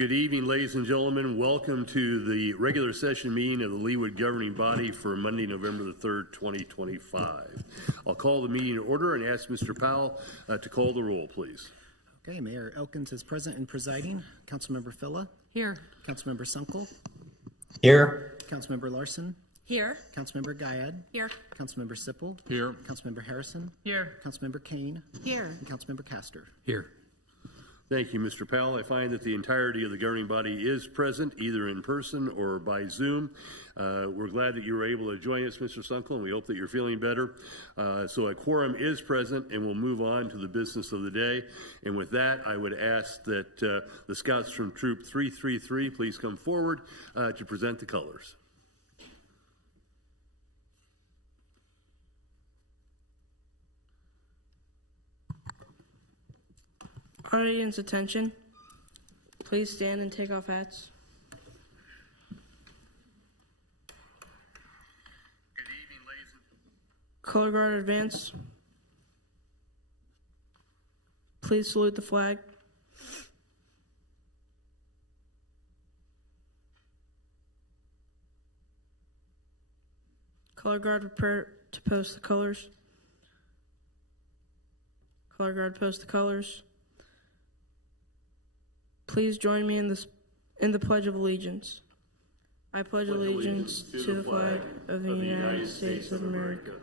Good evening, ladies and gentlemen. Welcome to the regular session meeting of the Leawood Governing Body for Monday, November the 3rd, 2025. I'll call the meeting to order and ask Mr. Powell to call the roll, please. Okay, Mayor Elkins is present and presiding. Councilmember Filla. Here. Councilmember Sunkel. Here. Councilmember Larson. Here. Councilmember Guyad. Here. Councilmember Sipple. Here. Councilmember Harrison. Here. Councilmember Kane. Here. And Councilmember Castor. Here. Thank you, Mr. Powell. I find that the entirety of the governing body is present, either in person or by Zoom. We're glad that you were able to join us, Mr. Sunkel, and we hope that you're feeling better. So a quorum is present, and we'll move on to the business of the day. And with that, I would ask that the Scouts from Troop 333 please come forward to present the colors. Audience attention. Please stand and take off hats. Good evening, ladies and Color guard advance. Please salute the flag. Color guard prepare to post the colors. Color guard post the colors. Please join me in the Pledge of Allegiance. I pledge allegiance to the flag of the United States of America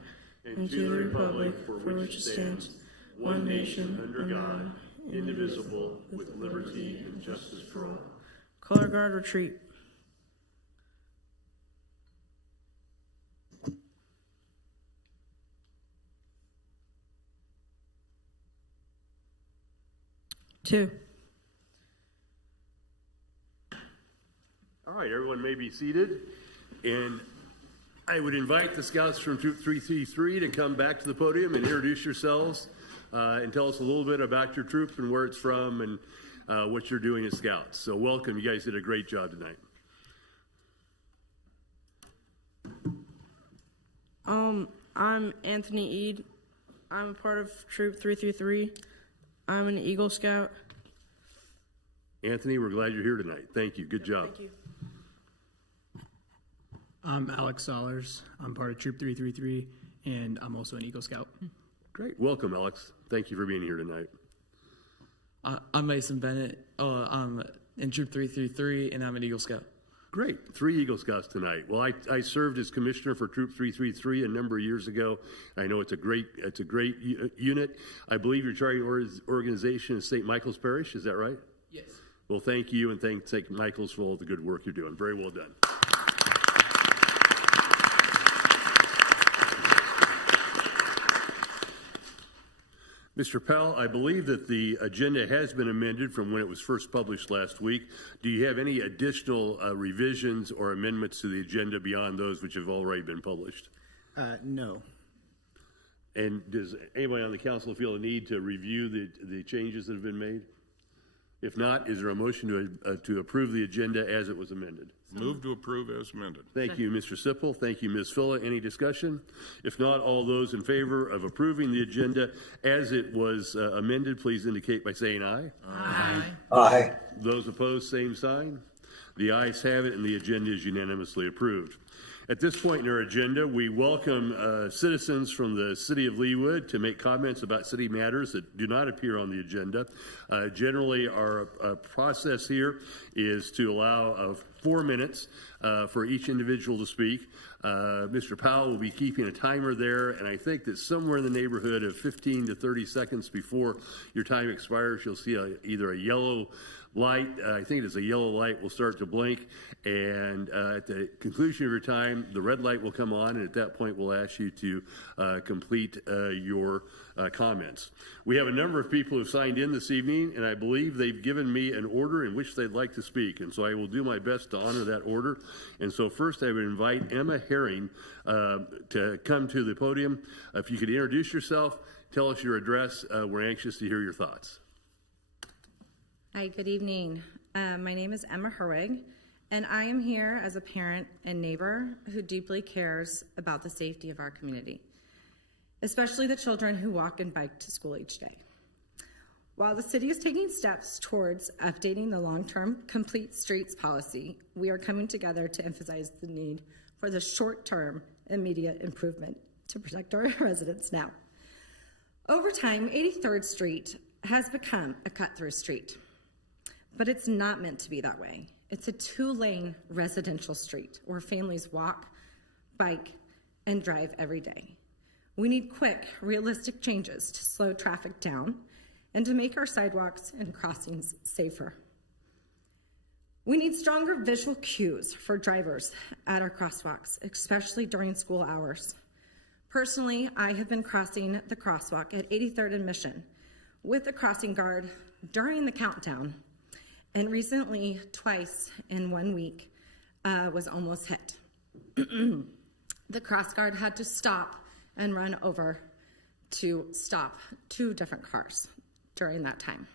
and to the republic for which it stands, one nation, under God, indivisible, with liberty and justice for all. Color guard retreat. Two. All right, everyone may be seated. And I would invite the Scouts from Troop 333 to come back to the podium and introduce yourselves and tell us a little bit about your troop and where it's from and what you're doing as Scouts. So welcome. You guys did a great job tonight. I'm Anthony Eade. I'm a part of Troop 333. I'm an Eagle Scout. Anthony, we're glad you're here tonight. Thank you. Good job. Thank you. I'm Alex Sollers. I'm part of Troop 333, and I'm also an Eagle Scout. Great. Welcome, Alex. Thank you for being here tonight. I'm Mason Bennett. I'm in Troop 333, and I'm an Eagle Scout. Great. 3 Eagle Scouts tonight. Well, I served as commissioner for Troop 333 a number of years ago. I know it's a great unit. I believe your charting organization is St. Michael's Parish. Is that right? Yes. Well, thank you, and thank St. Michael's for all the good work you're doing. Very well done. Mr. Powell, I believe that the agenda has been amended from when it was first published last week. Do you have any additional revisions or amendments to the agenda beyond those which have already been published? No. And does anybody on the council feel a need to review the changes that have been made? If not, is there a motion to approve the agenda as it was amended? Move to approve as amended. Thank you, Mr. Sipple. Thank you, Ms. Filla. Any discussion? If not, all those in favor of approving the agenda as it was amended, please indicate by saying aye. Aye. Aye. Those opposed, same sign. The ayes have it, and the agenda is unanimously approved. At this point in our agenda, we welcome citizens from the city of Leawood to make comments about city matters that do not appear on the agenda. Generally, our process here is to allow 4 minutes for each individual to speak. Mr. Powell will be keeping a timer there, and I think that somewhere in the neighborhood of 15 to 30 seconds before your time expires, you'll see either a yellow light, I think it is a yellow light, will start to blink, and at the conclusion of your time, the red light will come on, and at that point, we'll ask you to complete your comments. We have a number of people who have signed in this evening, and I believe they've given me an order in which they'd like to speak, and so I will do my best to honor that order. And so first, I would invite Emma Herring to come to the podium. If you could introduce yourself, tell us your address. We're anxious to hear your thoughts. Hi, good evening. My name is Emma Herwig, and I am here as a parent and neighbor who deeply cares about the safety of our community, especially the children who walk and bike to school each day. While the city is taking steps towards updating the long-term complete streets policy, we are coming together to emphasize the need for the short-term immediate improvement to protect our residents now. Over time, 83rd Street has become a cut-through street, but it's not meant to be that way. It's a 2-lane residential street where families walk, bike, and drive every day. We need quick, realistic changes to slow traffic down and to make our sidewalks and crossings safer. We need stronger visual cues for drivers at our crosswalks, especially during school hours. Personally, I have been crossing the crosswalk at 83rd and Mission with the crossing guard during the countdown, and recently, twice in 1 week, was almost hit. The cross guard had to stop and run over to stop 2 different cars during that time,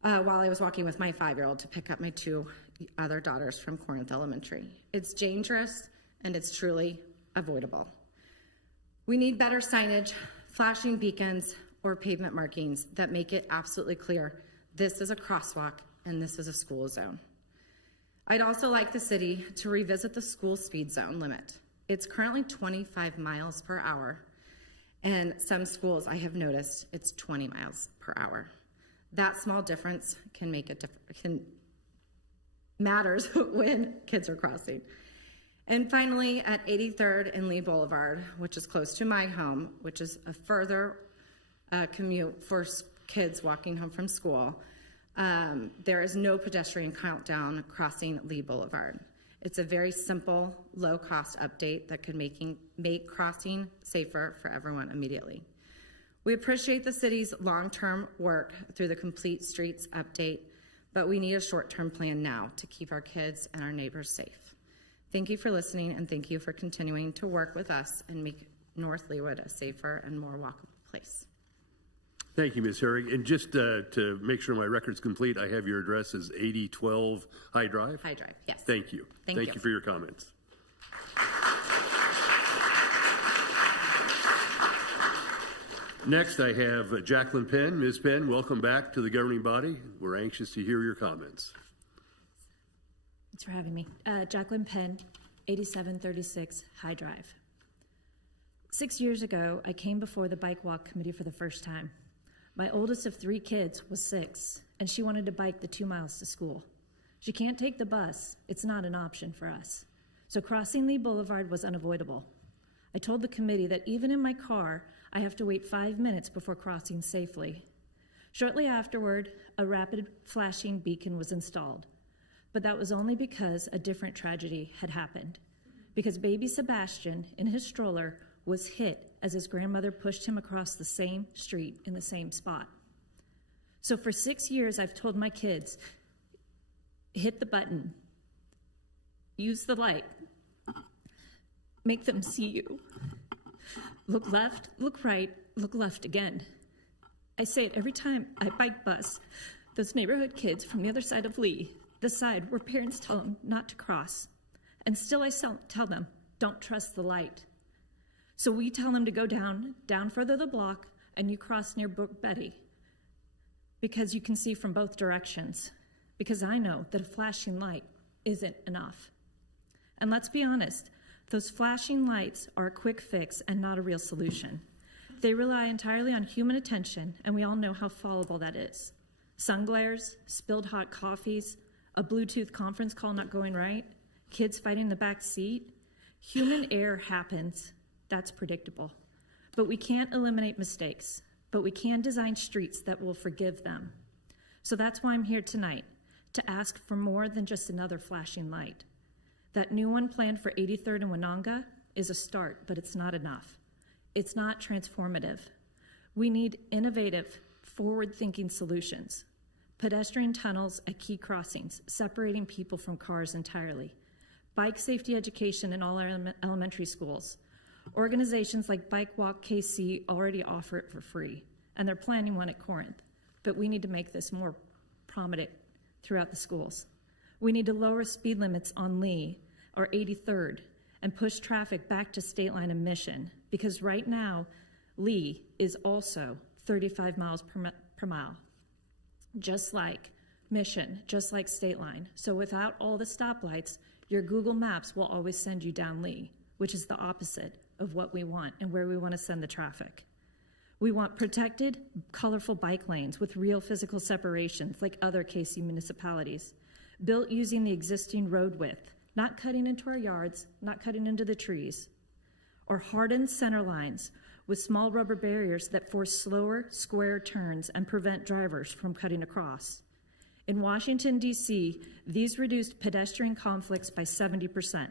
while I was walking with my 5-year-old to pick up my 2 other daughters from Corinth Elementary. It's dangerous and it's truly avoidable. We need better signage, flashing beacons, or pavement markings that make it absolutely clear this is a crosswalk and this is a school zone. I'd also like the city to revisit the school speed zone limit. It's currently 25 miles per hour, and some schools I have noticed it's 20 miles per hour. That small difference can make matters when kids are crossing. And finally, at 83rd and Lee Boulevard, which is close to my home, which is a further commute for kids walking home from school, there is no pedestrian countdown crossing Lee Boulevard. It's a very simple, low-cost update that could make crossing safer for everyone immediately. We appreciate the city's long-term work through the Complete Streets update, but we need a short-term plan now to keep our kids and our neighbors safe. Thank you for listening, and thank you for continuing to work with us and make North Leawood a safer and more walkable place. Thank you, Ms. Herring. And just to make sure my record's complete, I have your address as 8012 High Drive? High Drive, yes. Thank you. Thank you. For your comments. Next, I have Jacqueline Penn. Ms. Penn, welcome back to the governing body. We're anxious to hear your comments. Thanks for having me. Jacqueline Penn, 8736 High Drive. 6 years ago, I came before the Bike Walk Committee for the first time. My oldest of 3 kids was 6, and she wanted to bike the 2 miles to school. She can't take the bus. It's not an option for us. So crossing Lee Boulevard was unavoidable. I told the committee that even in my car, I have to wait 5 minutes before crossing safely. Shortly afterward, a rapid flashing beacon was installed. But that was only because a different tragedy had happened. Because baby Sebastian, in his stroller, was hit as his grandmother pushed him across the same street in the same spot. So for 6 years, I've told my kids, hit the button, use the light, make them see you. Look left, look right, look left again. I say it every time I bike bus those neighborhood kids from the other side of Lee, the side where parents tell them not to cross. And still I tell them, don't trust the light. So we tell them to go down further the block, and you cross near Brook Betty, because you can see from both directions, because I know that a flashing light isn't enough. And let's be honest, those flashing lights are a quick fix and not a real solution. They rely entirely on human attention, and we all know how fallible that is. Sun glares, spilled hot coffees, a Bluetooth conference call not going right, kids fighting in the back seat. Human error happens. That's predictable. But we can't eliminate mistakes, but we can design streets that will forgive them. So that's why I'm here tonight, to ask for more than just another flashing light. That new one planned for 83rd and Winonga is a start, but it's not enough. It's not transformative. We need innovative, forward-thinking solutions. Pedestrian tunnels at key crossings, separating people from cars entirely. Bike safety education in all our elementary schools. Organizations like Bike Walk KC already offer it for free, and they're planning one at Corinth. But we need to make this more prominent throughout the schools. We need to lower speed limits on Lee or 83rd and push traffic back to State Line and Mission, because right now, Lee is also 35 miles per mile, just like Mission, just like State Line. So without all the stoplights, your Google Maps will always send you down Lee, which is the opposite of what we want and where we want to send the traffic. We want protected, colorful bike lanes with real physical separations like other KC municipalities, built using the existing road width, not cutting into our yards, not cutting into the trees, or hardened center lines with small rubber barriers that force slower, square turns and prevent drivers from cutting across. In Washington, D.C., these reduced pedestrian conflicts by 70%.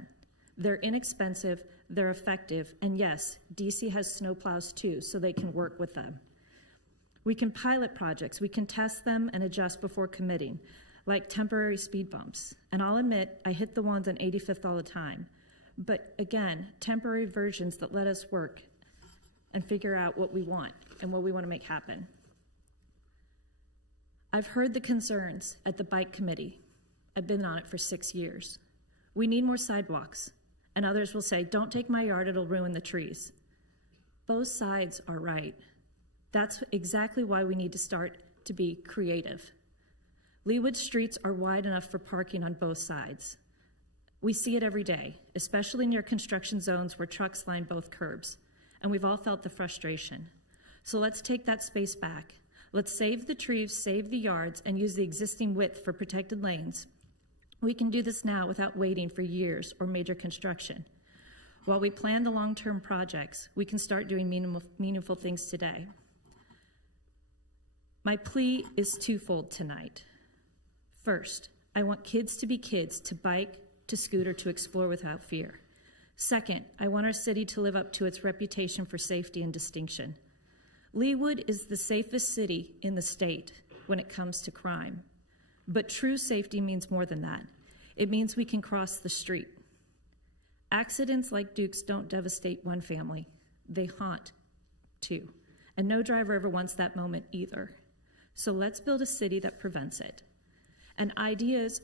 They're inexpensive, they're effective, and yes, D.C. has snowplows too, so they can work with them. We can pilot projects, we can test them and adjust before committing, like temporary speed bumps. And I'll admit, I hit the ones on 85th all the time. But again, temporary versions that let us work and figure out what we want and what we want to make happen. I've heard the concerns at the bike committee. I've been on it for 6 years. We need more sidewalks. And others will say, don't take my yard, it'll ruin the trees. Both sides are right. That's exactly why we need to start to be creative. Leawood streets are wide enough for parking on both sides. We see it every day, especially near construction zones where trucks line both curbs. And we've all felt the frustration. So let's take that space back. Let's save the trees, save the yards, and use the existing width for protected lanes. We can do this now without waiting for years or major construction. While we plan the long-term projects, we can start doing meaningful things today. My plea is twofold tonight. First, I want kids to be kids, to bike, to scooter, to explore without fear. Second, I want our city to live up to its reputation for safety and distinction. Leawood is the safest city in the state when it comes to crime. But true safety means more than that. It means we can cross the street. Accidents like Duke's don't devastate one family. They haunt two. And no driver ever wants that moment either. So let's build a city that prevents it. And ideas,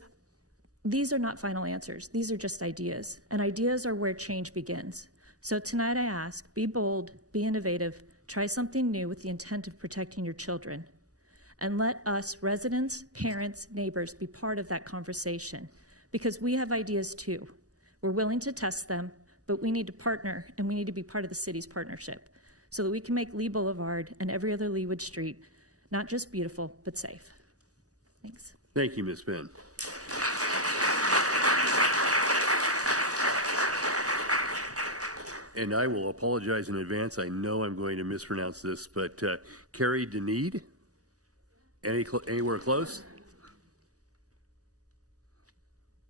these are not final answers. These are just ideas. And ideas are where change begins. So tonight I ask, be bold, be innovative, try something new with the intent of protecting your children. And let us, residents, parents, neighbors, be part of that conversation. Because we have ideas too. We're willing to test them, but we need to partner, and we need to be part of the city's partnership so that we can make Lee Boulevard and every other Leawood street not just beautiful, but safe. Thanks. Thank you, Ms. Penn. And I will apologize in advance. I know I'm going to mispronounce this, but Carrie Denede? Anywhere close?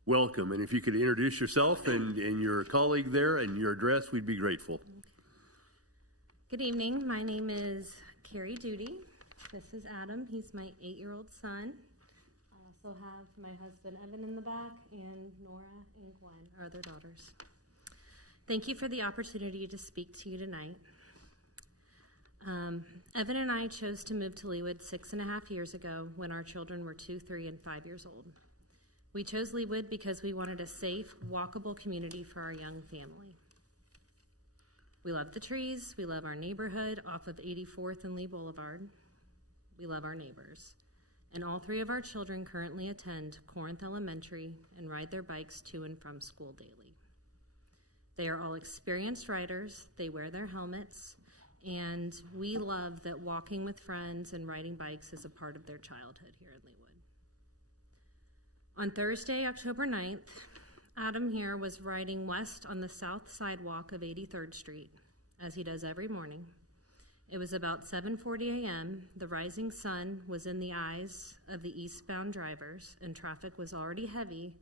Welcome, and if you could introduce yourself and your colleague there and your address, we'd be grateful. Good evening. My name is Carrie Duty. This is Adam. He's my 8-year-old son. I also have my husband Evan in the back and Nora and Gwen, our other daughters. Thank you for the opportunity to speak to you tonight. Evan and I chose to move to Leawood 6.5 years ago when our children were 2, 3, and 5 years old. We chose Leawood because we wanted a safe, walkable community for our young family. We love the trees, we love our neighborhood off of 84th and Lee Boulevard. We love our neighbors. And all 3 of our children currently attend Corinth Elementary and ride their bikes to and from school daily. They are all experienced riders, they wear their helmets, and we love that walking with friends and riding bikes is a part of their childhood here in Leawood. On Thursday, October 9th, Adam here was riding west on the south sidewalk of 83rd Street, as he does every morning. It was about 7:40 a.m. The rising sun was in the eyes of the eastbound drivers, and traffic was already heavy,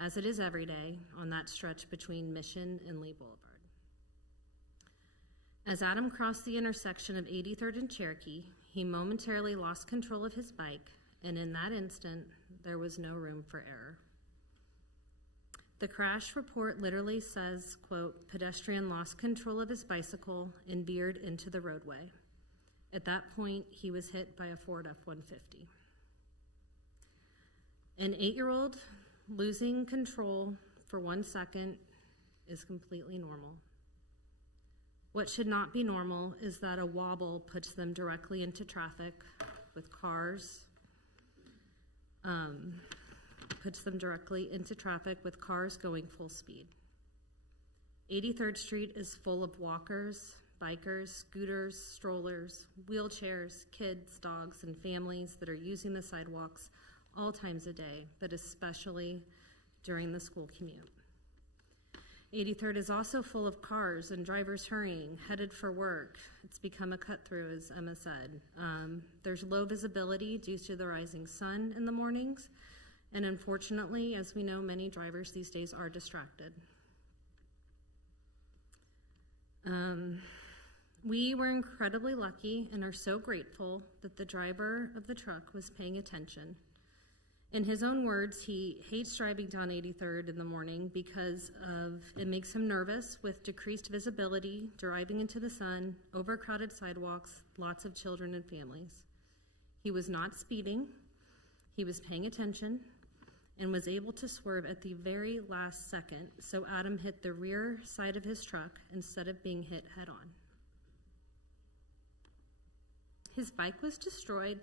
as it is every day, on that stretch between Mission and Lee Boulevard. As Adam crossed the intersection of 83rd and Cherokee, he momentarily lost control of his bike, and in that instant, there was no room for error. The crash report literally says, quote, pedestrian lost control of his bicycle and veered into the roadway. At that point, he was hit by a Ford F-150. An 8-year-old losing control for 1 second is completely normal. What should not be normal is that a wobble puts them directly into traffic, with cars, puts them directly into traffic with cars going full speed. 83rd Street is full of walkers, bikers, scooters, strollers, wheelchairs, kids, dogs, and families that are using the sidewalks all times a day, but especially during the school commute. 83rd is also full of cars and drivers hurrying, headed for work. It's become a cut-through, as Emma said. There's low visibility due to the rising sun in the mornings, and unfortunately, as we know, many drivers these days are distracted. We were incredibly lucky and are so grateful that the driver of the truck was paying attention. In his own words, he hates driving down 83rd in the morning because it makes him nervous with decreased visibility, driving into the sun, overcrowded sidewalks, lots of children and families. He was not speeding, he was paying attention, and was able to swerve at the very last second, so Adam hit the rear side of his truck instead of being hit head on. His bike was destroyed,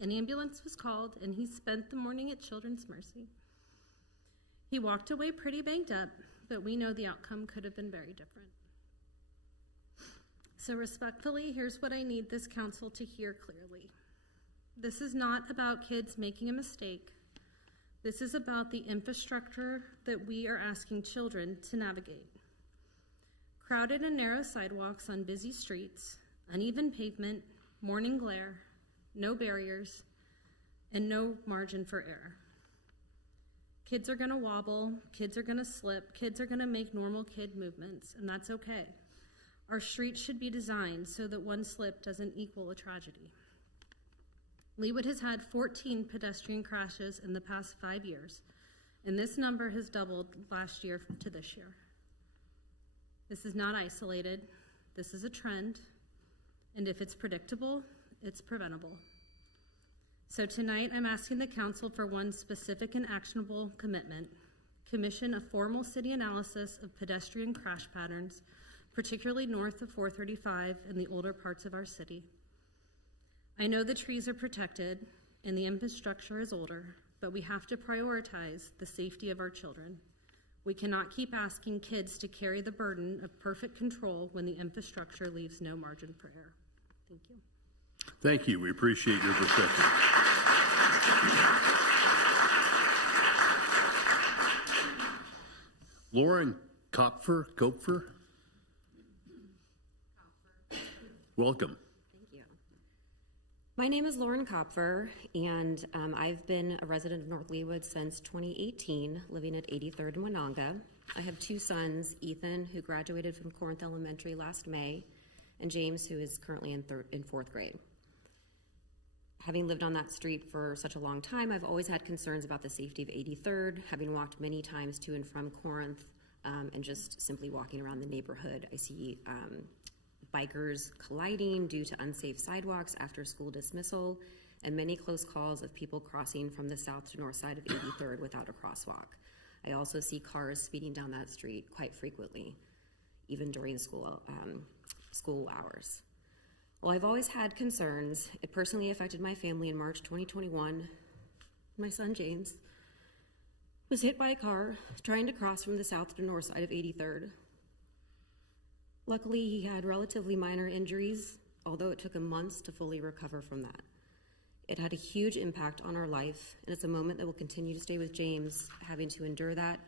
an ambulance was called, and he spent the morning at Children's Mercy. He walked away pretty banged up, but we know the outcome could have been very different. So respectfully, here's what I need this council to hear clearly. This is not about kids making a mistake. This is about the infrastructure that we are asking children to navigate. Crowded and narrow sidewalks on busy streets, uneven pavement, morning glare, no barriers, and no margin for error. Kids are gonna wobble, kids are gonna slip, kids are gonna make normal kid movements, and that's okay. Our streets should be designed so that one slip doesn't equal a tragedy. Leawood has had 14 pedestrian crashes in the past 5 years, and this number has doubled last year to this year. This is not isolated, this is a trend, and if it's predictable, it's preventable. So tonight, I'm asking the council for one specific and actionable commitment. Commission a formal city analysis of pedestrian crash patterns, particularly north of 435 and the older parts of our city. I know the trees are protected and the infrastructure is older, but we have to prioritize the safety of our children. We cannot keep asking kids to carry the burden of perfect control when the infrastructure leaves no margin for error. Thank you. Thank you. We appreciate your perspective. Lauren Kopfer? Welcome. Thank you. My name is Lauren Kopfer, and I've been a resident of North Leawood since 2018, living at 83rd and Winonga. I have two sons, Ethan, who graduated from Corinth Elementary last May, and James, who is currently in fourth grade. Having lived on that street for such a long time, I've always had concerns about the safety of 83rd, having walked many times to and from Corinth, and just simply walking around the neighborhood. I see bikers colliding due to unsafe sidewalks after school dismissal, and many close calls of people crossing from the south to north side of 83rd without a crosswalk. I also see cars speeding down that street quite frequently, even during school hours. Well, I've always had concerns. It personally affected my family in March 2021. My son, James, was hit by a car trying to cross from the south to north side of 83rd. Luckily, he had relatively minor injuries, although it took him months to fully recover from that. It had a huge impact on our life, and it's a moment that will continue to stay with James, having to endure that,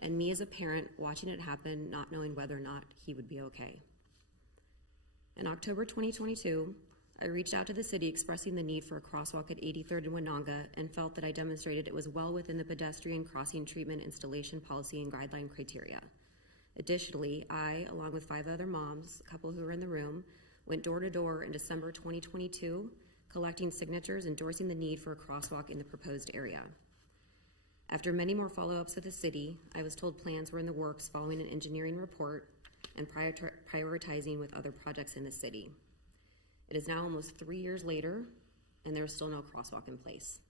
and me as a parent watching it happen, not knowing whether or not he would be okay. In October 2022, I reached out to the city expressing the need for a crosswalk at 83rd and Winonga, and felt that I demonstrated it was well within the pedestrian crossing treatment installation policy and guideline criteria. Additionally, I, along with 5 other moms, a couple who were in the room, went door to door in December 2022, collecting signatures endorsing the need for a crosswalk in the proposed area. After many more follow-ups with the city, I was told plans were in the works following an engineering report and prioritizing with other projects in the city. It is now almost 3 years later, and there is still no crosswalk in place.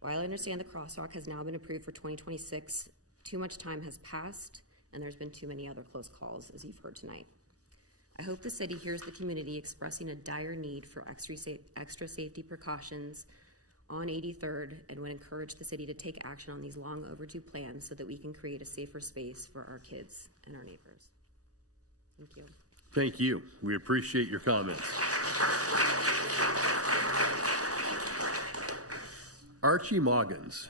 While I understand the crosswalk has now been approved for 2026, too much time has passed, and there's been too many other close calls, as you've heard tonight. I hope the city hears the community expressing a dire need for extra safety precautions on 83rd and would encourage the city to take action on these long overdue plans so that we can create a safer space for our kids and our neighbors. Thank you. Thank you. We appreciate your comments. Archie Moggins.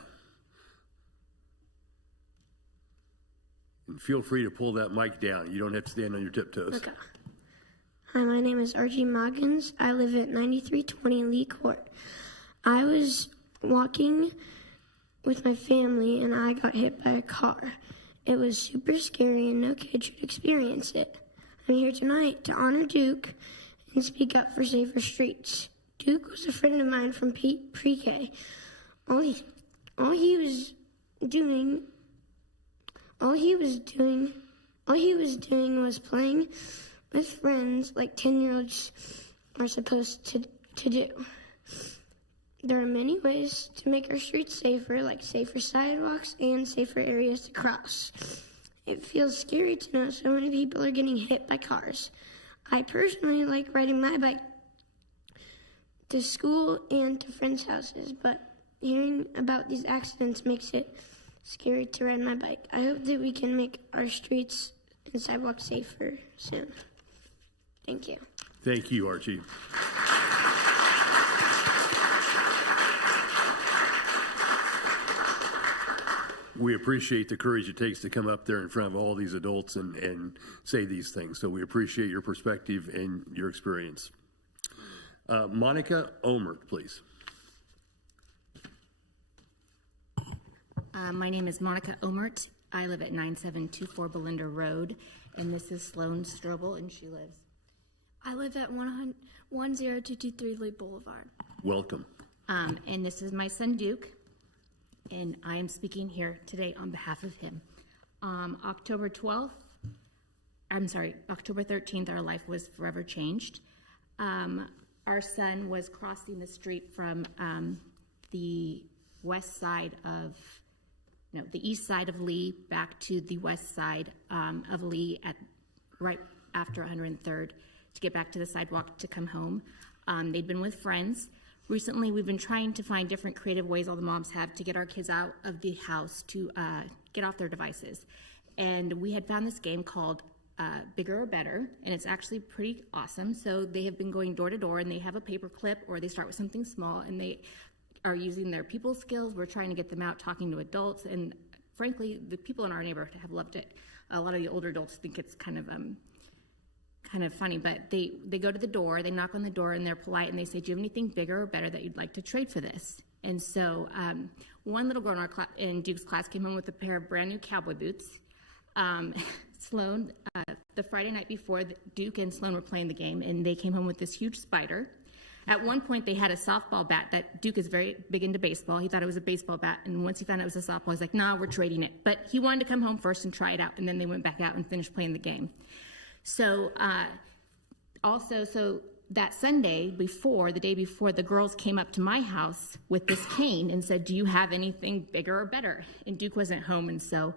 And feel free to pull that mic down. You don't have to stand on your tiptoes. Okay. Hi, my name is Archie Moggins. I live at 9320 Lee Court. I was walking with my family and I got hit by a car. It was super scary and no kid should experience it. I'm here tonight to honor Duke and speak up for safer streets. Duke was a friend of mine from pre-K. All he was doing was playing with friends like 10-year-olds are supposed to do. There are many ways to make our streets safer, like safer sidewalks and safer areas to cross. It feels scary to know so many people are getting hit by cars. I personally like riding my bike to school and to friends' houses, but hearing about these accidents makes it scary to ride my bike. I hope that we can make our streets and sidewalks safer soon. Thank you. Thank you, Archie. We appreciate the courage it takes to come up there in front of all these adults and say these things. So we appreciate your perspective and your experience. Monica Omert, please. My name is Monica Omert. I live at 9724 Belinda Road, and this is Sloan Strobel, and she lives. I live at 10223 Lee Boulevard. Welcome. And this is my son Duke, and I am speaking here today on behalf of him. October 13th, our life was forever changed. Our son was crossing the street from the east side of Lee back to the west side of Lee at right after 103rd to get back to the sidewalk to come home. They'd been with friends. Recently, we've been trying to find different creative ways, all the moms have, to get our kids out of the house to get off their devices. And we had found this game called Bigger or Better, and it's actually pretty awesome. So they have been going door to door, and they have a paper clip, or they start with something small, and they are using their people skills. We're trying to get them out talking to adults, and frankly, the people in our neighborhood have loved it. A lot of the older adults think it's kind of funny, but they go to the door, they knock on the door, and they're polite, and they say, do you have anything bigger or better that you'd like to trade for this? And so one little girl in Duke's class came home with a pair of brand new cowboy boots. Sloan, the Friday night before, Duke and Sloan were playing the game, and they came home with this huge spider. At one point, they had a softball bat that Duke is very big into baseball. He thought it was a baseball bat, and once he found out it was a softball, he's like, nah, we're trading it. But he wanted to come home first and try it out, and then they went back out and finished playing the game. So so that Sunday before, the day before, the girls came up to my house with this cane and said, do you have anything bigger or better? And Duke wasn't home, and so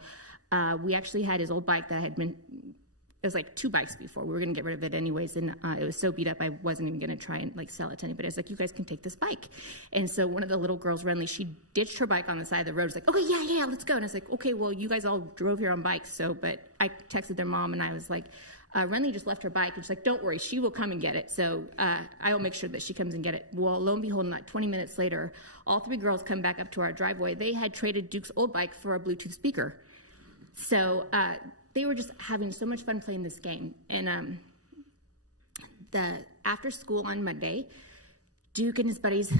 we actually had his old bike that had been, it was like 2 bikes before. We were going to get rid of it anyways, and it was so beat up I wasn't even going to try and sell it to anybody. I was like, you guys can take this bike. And so one of the little girls, Renly, she ditched her bike on the side of the road. She's like, okay, yeah, let's go. And I was like, okay, well, you guys all drove here on bikes, but I texted their mom, and I was like, Renly just left her bike, and she's like, don't worry, she will come and get it. So I'll make sure that she comes and get it. Well, lo and behold, not 20 minutes later, all 3 girls come back up to our driveway. They had traded Duke's old bike for a Bluetooth speaker. So they were just having so much fun playing this game. And after school on Monday, Duke and his buddies,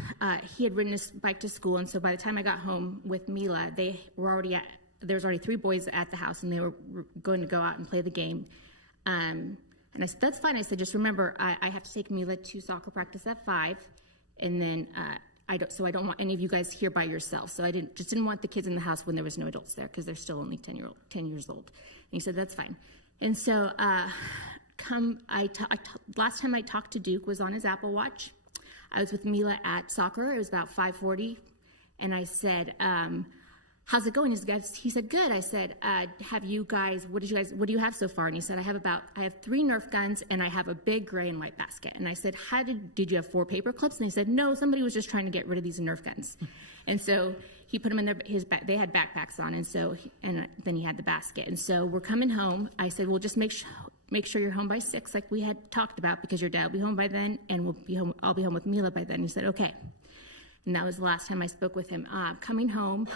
he had ridden his bike to school, and so by the time I got home with Mila, there was already 3 boys at the house, and they were going to go out and play the game. And I said, that's fine. I said, just remember, I have to take Mila to soccer practice at 5, and then I don't want any of you guys here by yourself. So I didn't want the kids in the house when there was no adults there, because they're still only 10 years old. And he said, that's fine. And so last time I talked to Duke was on his Apple Watch. I was with Mila at soccer. It was about 5:40, and I said, how's it going? He said, good. I said, what do you have so far? And he said, I have 3 Nerf guns and I have a big gray and white basket. And I said, did you have 4 paper clips? And he said, no, somebody was just trying to get rid of these Nerf guns. And so he put them in they had backpacks on. And then he had the basket. And so we're coming home. I said, well, just make sure you're home by 6, like we had talked about, because your dad will be home by then and I'll be home with Mila by then. He said, okay. And that was the last time I spoke with him. Coming home,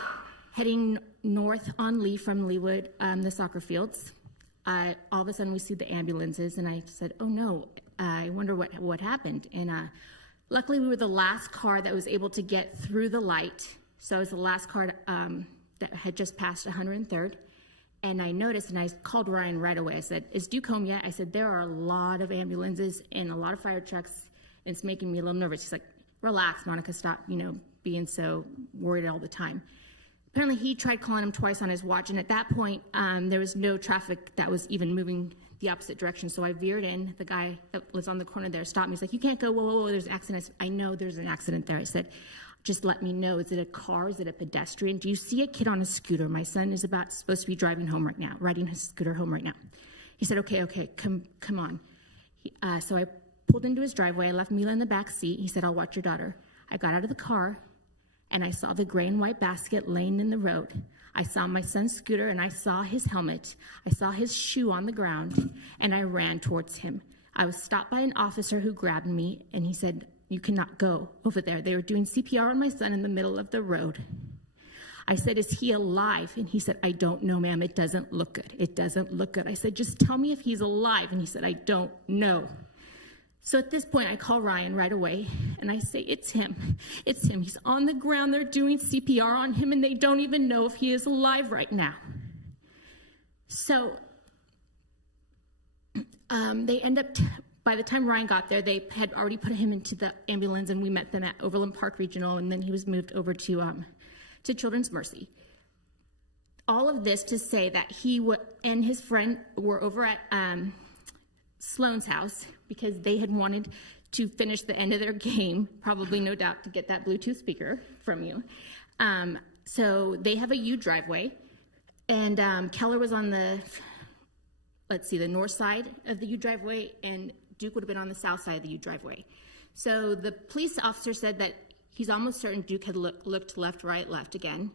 heading north on Lee from Leewood, the soccer fields, all of a sudden we see the ambulances, and I said, oh no, I wonder what happened. And luckily we were the last car that was able to get through the light. So it was the last car that had just passed 103rd. And I noticed, and I called Ryan right away. I said, is Duke home yet? I said, there are a lot of ambulances and a lot of fire trucks, and it's making me a little nervous. He's like, relax, Monica, stop, being so worried all the time. Apparently, he tried calling him twice on his watch, and at that point, there was no traffic that was even moving the opposite direction. So I veered in. The guy that was on the corner there stopped me. He's like, you can't go, whoa, whoa, whoa, there's an accident. I said, I know there's an accident there. I said, just let me know. Is it a car? Is it a pedestrian? Do you see a kid on a scooter? My son is supposed to be driving home right now, riding his scooter home right now. He said, okay, come on. So I pulled into his driveway. I left Mila in the back seat. He said, I'll watch your daughter. I got out of the car, and I saw the gray and white basket laying in the road. I saw my son's scooter, and I saw his helmet. I saw his shoe on the ground, and I ran towards him. I was stopped by an officer who grabbed me, and he said, you cannot go over there. They were doing CPR on my son in the middle of the road. I said, is he alive? And he said, I don't know, ma'am. It doesn't look good. It doesn't look good. I said, just tell me if he's alive. And he said, I don't know. So at this point, I call Ryan right away, and I say, it's him. It's him. He's on the ground. They're doing CPR on him, and they don't even know if he is alive right now. So they end up, by the time Ryan got there, they had already put him into the ambulance, and we met them at Overland Park Regional, and then he was moved over to Children's Mercy. All of this to say that he and his friend were over at Sloan's house because they had wanted to finish the end of their game, probably no doubt to get that Bluetooth speaker from you. So they have a U driveway, and Keller was on the north side of the U driveway, and Duke would have been on the south side of the U driveway. So the police officer said that he's almost certain Duke had looked left, right, left again.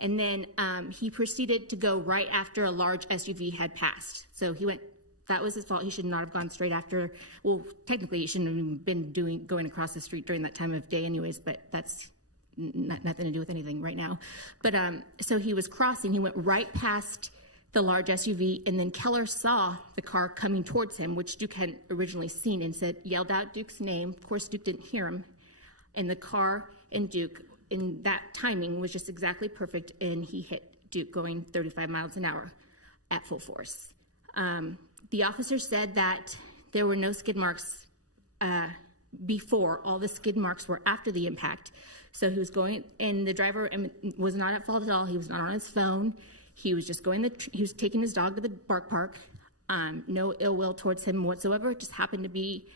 And then he proceeded to go right after a large SUV had passed. So he went, that was his fault. He should not have gone straight after. Well, technically, he shouldn't have even been going across the street during that time of day anyways, but that's nothing to do with anything right now. But so he was crossing. He went right past the large SUV, and then Keller saw the car coming towards him, which Duke hadn't originally seen, and yelled out Duke's name. Of course, Duke didn't hear him. And the car and Duke, in that timing, was just exactly perfect, and he hit Duke going 35 miles an hour at full force. The officer said that there were no skid marks before. All the skid marks were after the impact. So he was going, and the driver was not at fault at all. He was not on his phone. He was just he was taking his dog to the bark park. No ill will towards him whatsoever. It just happened to be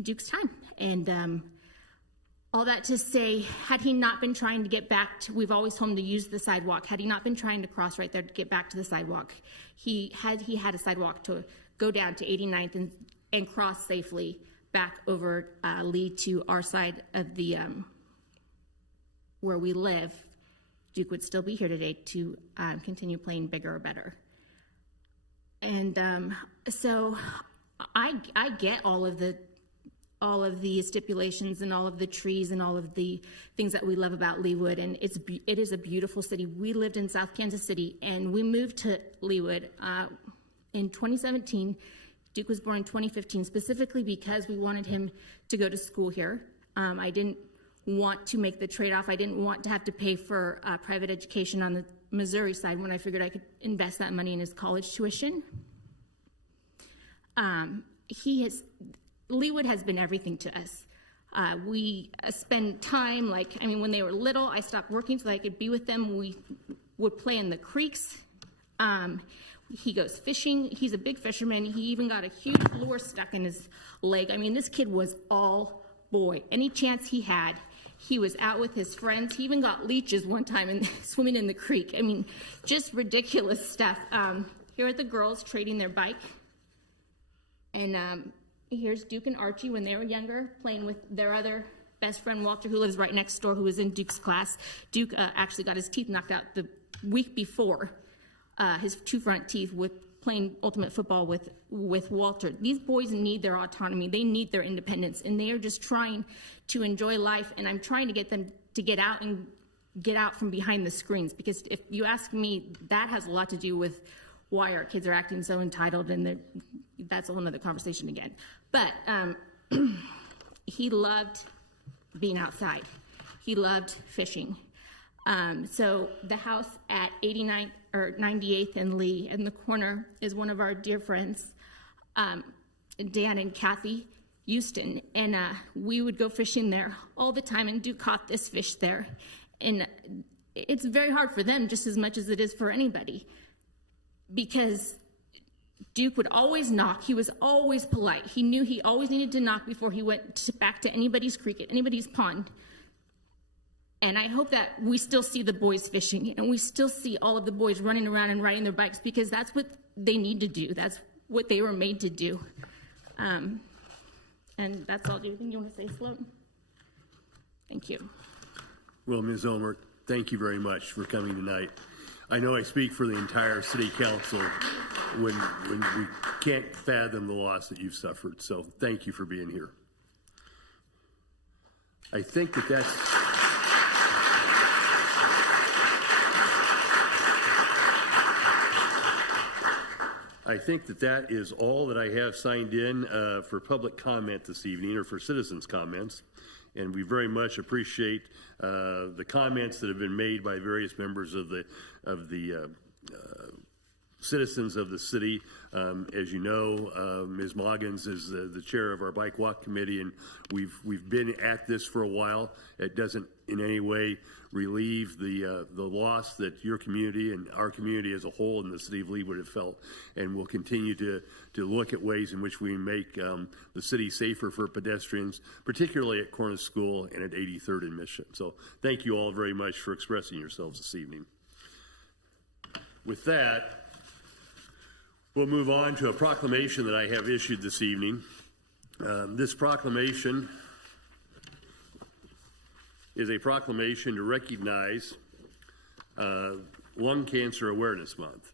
Duke's time. And all that to say, had he not been trying to get back to, we've always told him to use the sidewalk. Had he not been trying to cross right there to get back to the sidewalk, he had a sidewalk to go down to 89th and cross safely back over Lee to our side of the where we live, Duke would still be here today to continue playing bigger or better. And so I get all of the stipulations and all of the trees and all of the things that we love about Leewood, and it is a beautiful city. We lived in South Kansas City, and we moved to Leewood in 2017. Duke was born in 2015, specifically because we wanted him to go to school here. I didn't want to make the trade-off. I didn't want to have to pay for private education on the Missouri side when I figured I could invest that money in his college tuition. Leewood has been everything to us. We spend time, when they were little, I stopped working so that I could be with them. We would play in the creeks. He goes fishing. He's a big fisherman. He even got a huge lure stuck in his leg. I mean, this kid was all boy. Any chance he had, He was out with his friends. He even got leeches one time and swimming in the creek. I mean, just ridiculous stuff. Here are the girls trading their bike. And here's Duke and Archie when they were younger, playing with their other best friend, Walter, who lives right next door, who was in Duke's class. Duke actually got his teeth knocked out the week before, his 2 front teeth, with playing ultimate football with Walter. These boys need their autonomy. They need their independence, and they are just trying to enjoy life. And I'm trying to get them to get out and get out from behind the screens, because if you ask me, that has a lot to do with why our kids are acting so entitled, and that's a whole nother conversation again. But he loved being outside. He loved fishing. So the house at 89th or 98th and Lee in the corner is one of our dear friends, Dan and Kathy Houston, and we would go fishing there all the time, and Duke caught this fish there. And it's very hard for them just as much as it is for anybody, because Duke would always knock. He was always polite. He knew he always needed to knock before he went back to anybody's creek, anybody's pond. And I hope that we still see the boys fishing, and we still see all of the boys running around and riding their bikes, because that's what they need to do. That's what they were made to do. And that's all. Do you think you want to say, Sloan? Thank you. Well, Ms. Ulmer, thank you very much for coming tonight. I know I speak for the entire city council when we can't fathom the loss that you've suffered. So thank you for being here. I think that is all that I have signed in for public comment this evening, or for citizens' comments. And we very much appreciate the comments that have been made by various members of the citizens of the city. As you know, Ms. Moggins is the chair of our Bike Walk Committee, and we've been at this for a while. It doesn't in any way relieve the loss that your community and our community as a whole in the city of Leawood have felt, and we'll continue to look at ways in which we make the city safer for pedestrians, particularly at Cornish School and at 83rd and Mission. So thank you all very much for expressing yourselves this evening. With that, we'll move on to a proclamation that I have issued this evening. This proclamation is a proclamation to recognize Lung Cancer Awareness Month.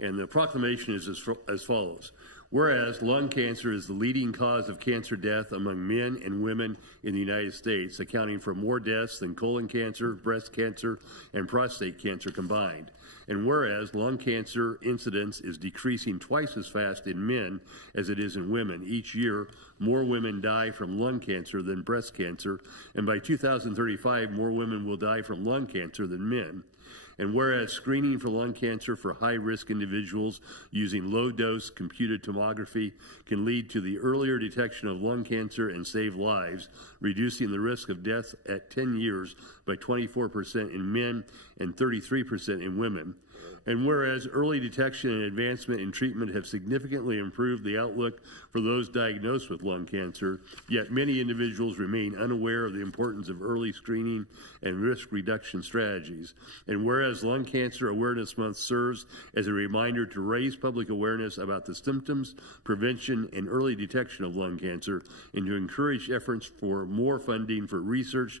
And the proclamation is as follows. Whereas lung cancer is the leading cause of cancer death among men and women in the United States, accounting for more deaths than colon cancer, breast cancer, and prostate cancer combined. And whereas lung cancer incidence is decreasing twice as fast in men as it is in women, each year more women die from lung cancer than breast cancer, and by 2035 more women will die from lung cancer than men. And whereas screening for lung cancer for high-risk individuals using low-dose computed tomography can lead to the earlier detection of lung cancer and save lives, reducing the risk of death at 10 years by 24% in men and 33% in women. And whereas early detection and advancement in treatment have significantly improved the outlook for those diagnosed with lung cancer, yet many individuals remain unaware of the importance of early screening and risk reduction strategies. And whereas Lung Cancer Awareness Month serves as a reminder to raise public awareness about the symptoms, prevention, and early detection of lung cancer, and to encourage efforts for more funding for research,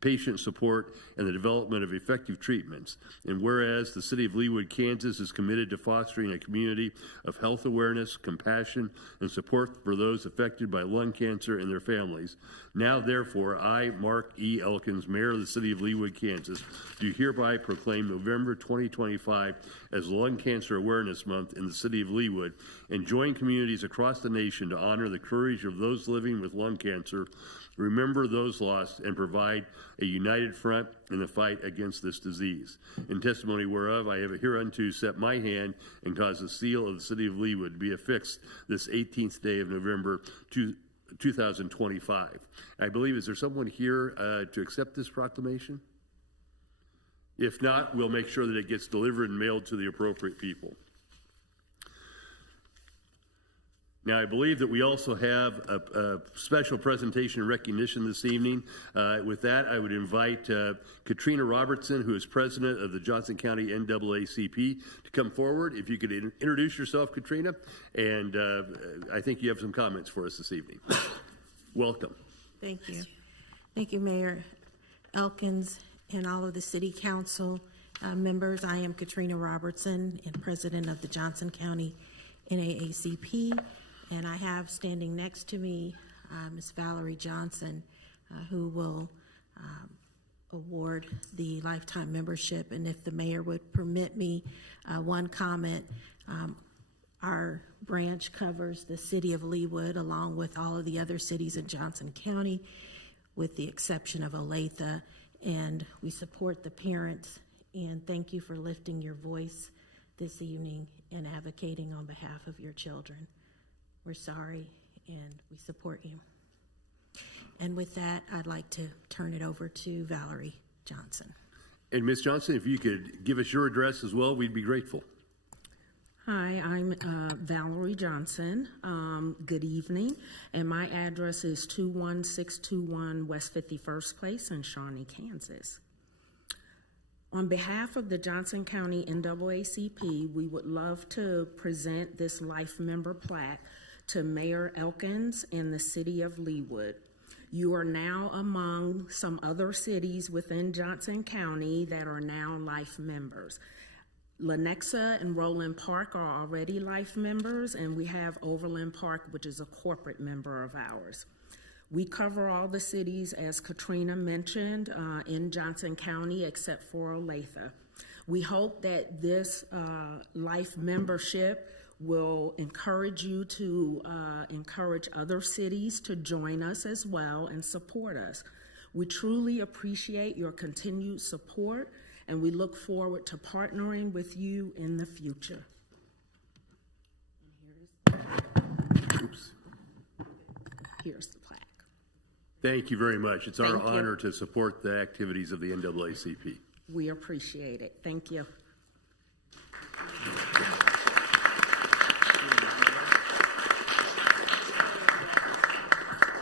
patient support, and the development of effective treatments. And whereas the City of Leawood, Kansas is committed to fostering a community of health awareness, compassion, and support for those affected by lung cancer and their families. Now, therefore, I, Mark E. Elkins, Mayor of the City of Leawood, Kansas, do hereby proclaim November 2025 as Lung Cancer Awareness Month in the City of Leawood, and join communities across the nation to honor the courage of those living with lung cancer, remember those lost, and provide a united front in the fight against this disease. In testimony whereof I have hereunto set my hand and caused the seal of the City of Leawood to be affixed this 18th day of November 2025. I believe, is there someone here to accept this proclamation? If not, we'll make sure that it gets delivered and mailed to the appropriate people. Now, I believe that we also have a special presentation and recognition this evening. With that, I would invite Katrina Robertson, who is president of the Johnson County NAACP, to come forward. If you could introduce yourself, Katrina, and I think you have some comments for us this evening. Welcome. Thank you. Thank you, Mayor Elkins and all of the City Council members. I am Katrina Robertson and president of the Johnson County NAACP. And I have standing next to me Ms. Valerie Johnson, who will award the lifetime membership. And if the mayor would permit me one comment, our branch covers the city of Leawood along with all of the other cities in Johnson County, with the exception of Olathe. And we support the parents. And thank you for lifting your voice this evening and advocating on behalf of your children. We're sorry, and we support you. And with that, I'd like to turn it over to Valerie Johnson. And Ms. Johnson, if you could give us your address as well, we'd be grateful. Hi, I'm Valerie Johnson. Good evening. And my address is 21621 West 51st Place in Shawnee, Kansas. On behalf of the Johnson County NAACP, we would love to present this Life Member plaque to Mayor Elkins and the City of Leawood. You are now among some other cities within Johnson County that are now Life Members. Lenexa and Roland Park are already Life Members, and we have Overland Park, which is a corporate member of ours. We cover all the cities, as Katrina mentioned, in Johnson County, except for Olathe. We hope that this Life membership will encourage you to encourage other cities to join us as well and support us. We truly appreciate your continued support, and we look forward to partnering with you in the future. Here's the plaque. Thank you very much. It's our Thank you. honor to support the activities of the NAACP. We appreciate it. Thank you.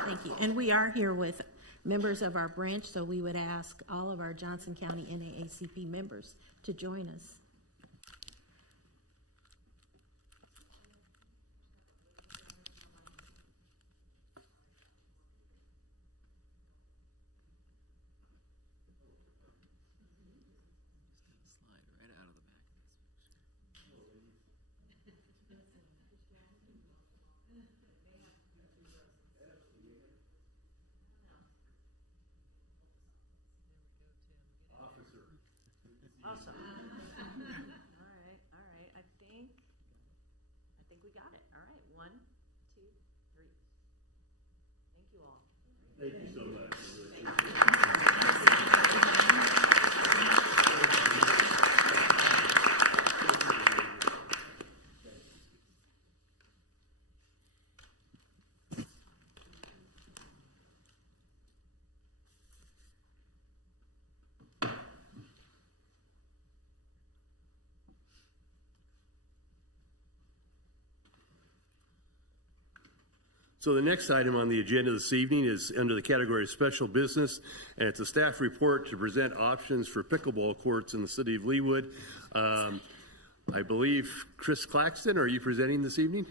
Thank you. And we are here with members of our branch, so we would ask all of our Johnson County NAACP members to join us. Awesome. All right. I think we got it. All right. 1, 2, 3. Thank you all. Thank you so much. So the next item on the agenda this evening is under the category of special business, and it's a staff report to present options for pickleball courts in the city of Leawood. I believe Chris Claxton, are you presenting this evening?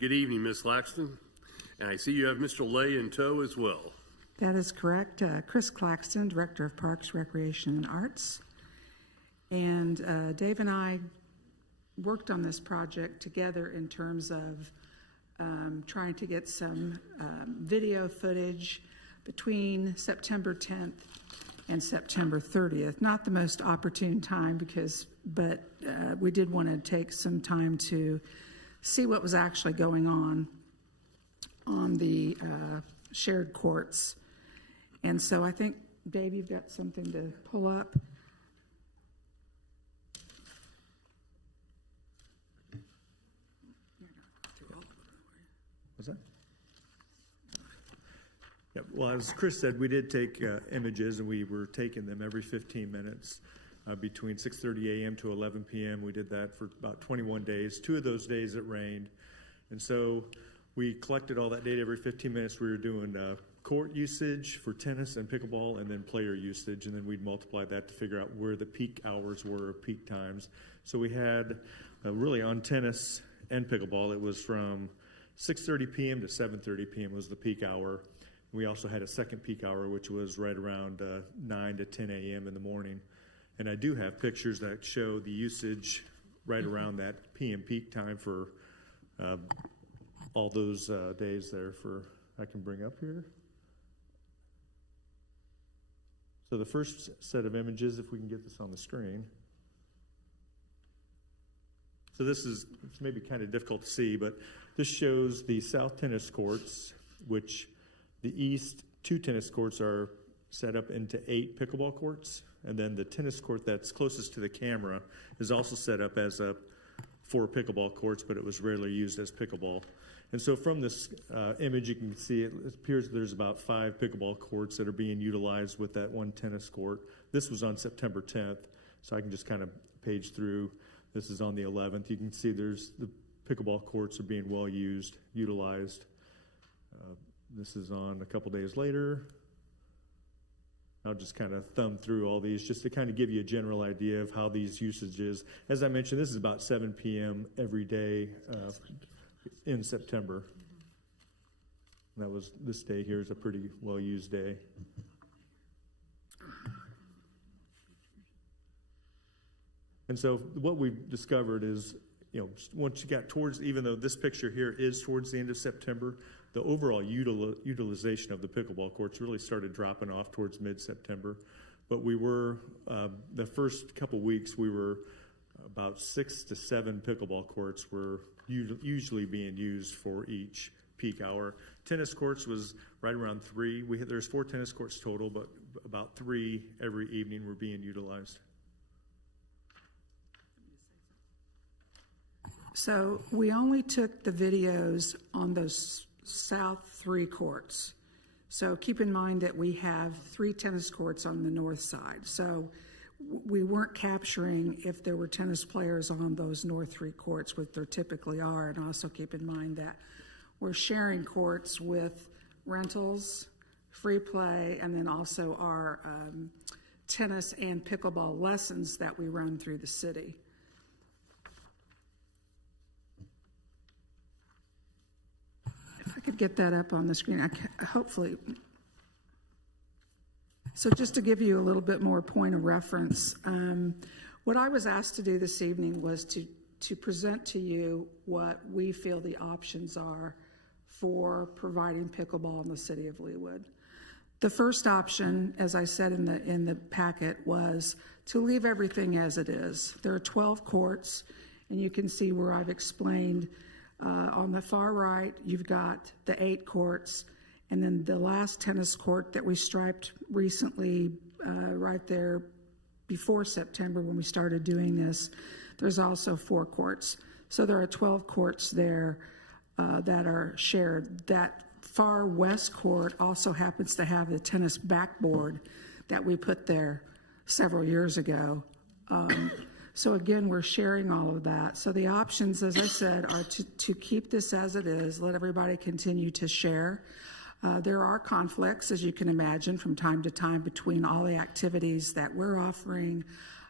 Good evening, Ms. Claxton. And I see you have Mr. Lay in tow as well. That is correct. Chris Claxton, Director of Parks, Recreation, and Arts. And Dave and I worked on this project together in terms of trying to get some video footage between September 10th and September 30th. Not the most opportune time but we did want to take some time to see what was actually going on. on the shared courts. And so I think, Dave, you've got something to pull up. Was that? Yeah, well, as Chris said, we did take images, and we were taking them every 15 minutes between 6:30 a.m. to 11 p.m. We did that for about 21 days. 2 of those days it rained. And so we collected all that data every 15 minutes. We were doing court usage for tennis and pickleball, and then player usage, and then we'd multiply that to figure out where the peak hours were, peak times. So we had really on tennis and pickleball, it was from 6:30 p.m. to 7:30 p.m. was the peak hour. We also had a second peak hour, which was right around 9 to 10 a.m. in the morning. And I do have pictures that show the usage right around that p.m. peak time for all those days there. I can bring up here. So the first set of images, if we can get this on the screen. So it's maybe kind of difficult to see, but this shows the south tennis courts, which the east 2 tennis courts are set up into 8 pickleball courts. And then the tennis court that's closest to the camera is also set up as 4 pickleball courts, but it was rarely used as pickleball. And so from this image, you can see it appears there's about 5 pickleball courts that are being utilized with that 1 tennis court. This was on September 10th, so I can just kind of page through. This is on the 11th. You can see there's the pickleball courts are being well used, utilized. This is on a couple days later. I'll just kind of thumb through all these just to kind of give you a general idea of how these usages. As I mentioned, this is about 7 p.m. every day in September. And this day here is a pretty well used day. And so what we've discovered is, once you got towards, even though this picture here is towards the end of September, the overall utilization of the pickleball courts really started dropping off towards mid-September. But we were, the first couple weeks, we were about 6 to 7 pickleball courts were usually being used for each peak hour. Tennis courts was right around 3. There's 4 tennis courts total, but about 3 every evening were being utilized. So we only took the videos on those south 3 courts. So keep in mind that we have 3 tennis courts on the north side. So we weren't capturing if there were tennis players on those north 3 courts, which there typically are. And also keep in mind that we're sharing courts with rentals, free play, and then also our tennis and pickleball lessons that we run through the city. I could get that up on the screen, hopefully. So just to give you a little bit more point of reference, what I was asked to do this evening was to present to you what we feel the options are for providing pickleball in the city of Leawood. The first option, as I said in the packet, was to leave everything as it is. There are 12 courts, and you can see where I've explained. On the far right, you've got the 8 courts, and then the last tennis court that we striped recently, right there before September when we started doing this, there's also 4 courts. So there are 12 courts there that are shared. That far west court also happens to have the tennis backboard that we put there several years ago. So again, we're sharing all of that. So the options, as I said, are to keep this as it is, let everybody continue to share. There are conflicts, as you can imagine, from time to time between all the activities that we're offering,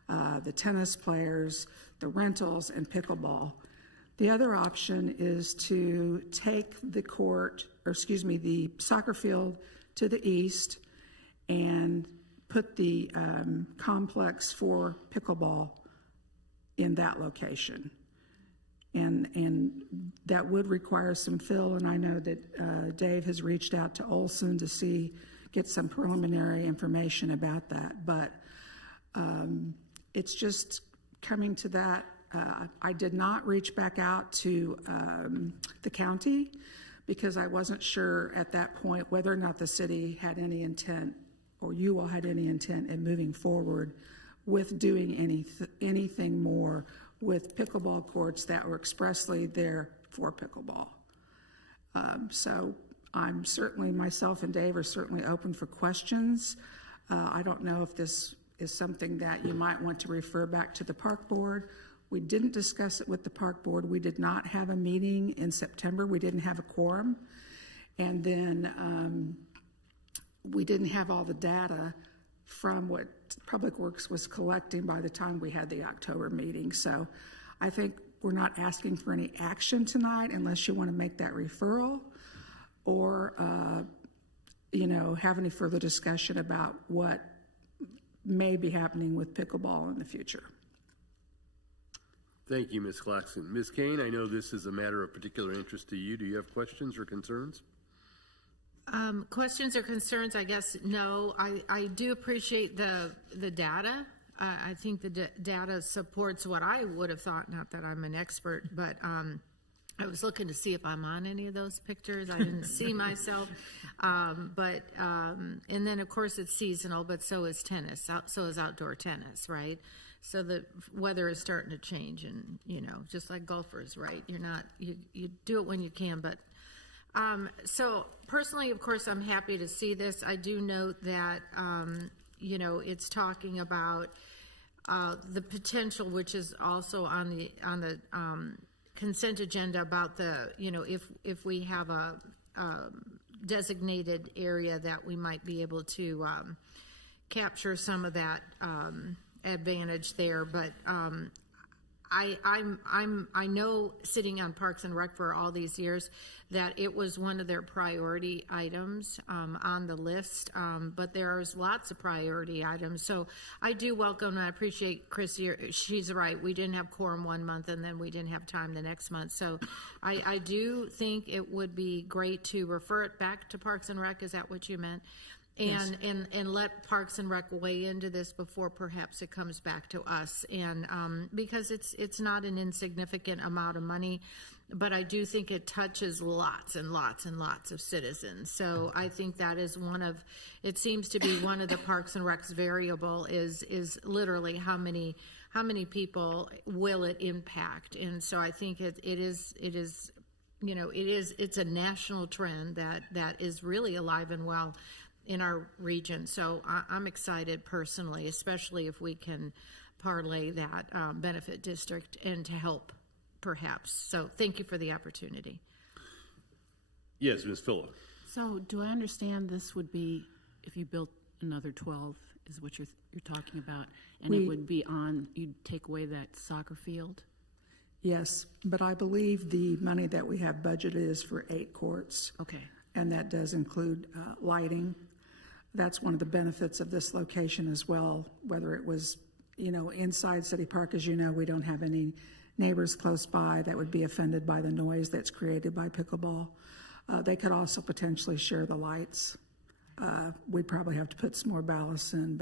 the tennis players, the rentals, and pickleball. The other option is to take the soccer field to the east and put the complex for pickleball in that location. And that would require some fill, and I know that Dave has reached out to Olson to get some preliminary information about that, but it's just coming to that. I did not reach back out to the county, because I wasn't sure at that point whether or not the city had any intent, or you all had any intent in moving forward with doing anything more with pickleball courts that were expressly there for pickleball. So I'm certainly, myself and Dave are certainly open for questions. I don't know if this is something that you might want to refer back to the park board. We didn't discuss it with the park board. We did not have a meeting in September. We didn't have a quorum. And then we didn't have all the data from what Public Works was collecting by the time we had the October meeting. So I think we're not asking for any action tonight unless you want to make that referral or, have any further discussion about what may be happening with pickleball in the future. Thank you, Ms. Claxton. Ms. Kane, I know this is a matter of particular interest to you. Do you have questions or concerns? Questions or concerns, I guess, no. I do appreciate the data. I think the data supports what I would have thought, not that I'm an expert, but I was looking to see if I'm on any of those pictures. I didn't see myself. And then, of course, it's seasonal, but so is tennis. So is outdoor tennis, right? So the weather is starting to change, and, just like golfers, right? You do it when you can, but so personally, of course, I'm happy to see this. I do note that, it's talking about the potential, which is also on the consent agenda about the, if we have a designated area that we might be able to capture some of that advantage there. But I know, sitting on Parks and Rec for all these years, that it was one of their priority items on the list, but there's lots of priority items. So I do welcome, and I appreciate Chris, she's right, we didn't have quorum one month and then we didn't have time the next month. So I do think it would be great to refer it back to Parks and Rec. Is that what you meant? And let Parks and Rec weigh into this before perhaps it comes back to us. And because it's not an insignificant amount of money, but I do think it touches lots and lots and lots of citizens. So I think that is it seems to be one of the Parks and Rec's variable is literally how many people will it impact. And so I think it's a national trend that is really alive and well in our region. So I'm excited personally, especially if we can parlay that benefit district and to help perhaps. So thank you for the opportunity. Yes, Ms. Phillip. So do I understand this would be if you built another 12 is what you're talking about, and it would be you'd take away that soccer field? Yes, but I believe the money that we have budgeted is for 8 courts. Okay. And that does include lighting. That's one of the benefits of this location as well, whether it was, inside City Park. As you know, we don't have any neighbors close by that would be offended by the noise that's created by pickleball. They could also potentially share the lights. We'd probably have to put some more ballast in,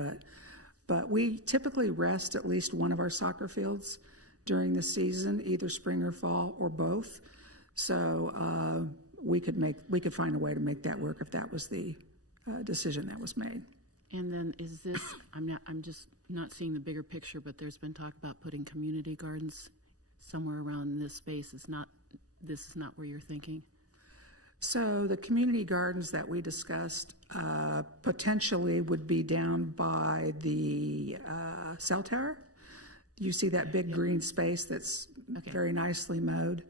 but we typically rest at least one of our soccer fields during the season, either spring or fall or both. So we could find a way to make that work if that was the decision that was made. And then is this, I'm just not seeing the bigger picture, but there's been talk about putting community gardens somewhere around this space. This is not where you're thinking? So the community gardens that we discussed potentially would be down by the cell tower. You see that big green space that's very nicely mowed?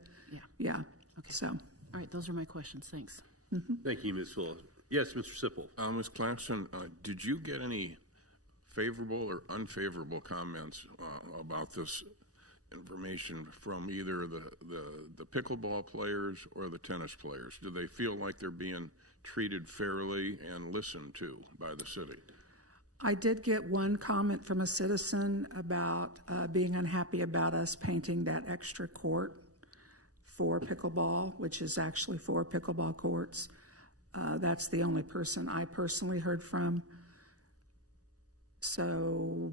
Yeah. Okay. So. All right, those are my questions. Thanks. Mm-hmm. Thank you, Ms. Phillip. Yes, Mr. Sipple. Ms. Claxton, did you get any favorable or unfavorable comments about this information from either the pickleball players or the tennis players? Do they feel like they're being treated fairly and listened to by the city? I did get one comment from a citizen about being unhappy about us painting that extra court for pickleball, which is actually 4 pickleball courts. That's the only person I personally heard from. So,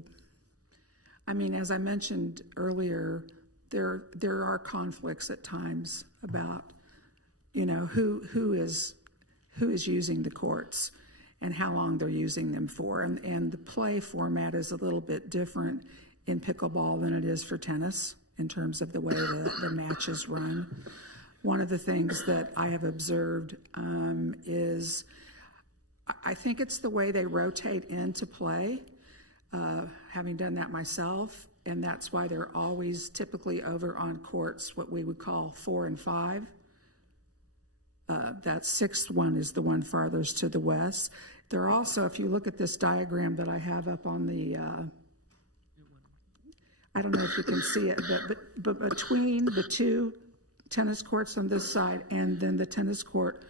as I mentioned earlier, there are conflicts at times about, who is using the courts and how long they're using them for. And the play format is a little bit different in pickleball than it is for tennis in terms of the way the matches run. One of the things that I have observed is I think it's the way they rotate into play, having done that myself, and that's why they're always typically over on courts, what we would call 4 and 5. That sixth one is the one farthest to the west. There are also, if you look at this diagram that I have up on the, I don't know if you can see it, but between the two tennis courts on this side and then the tennis court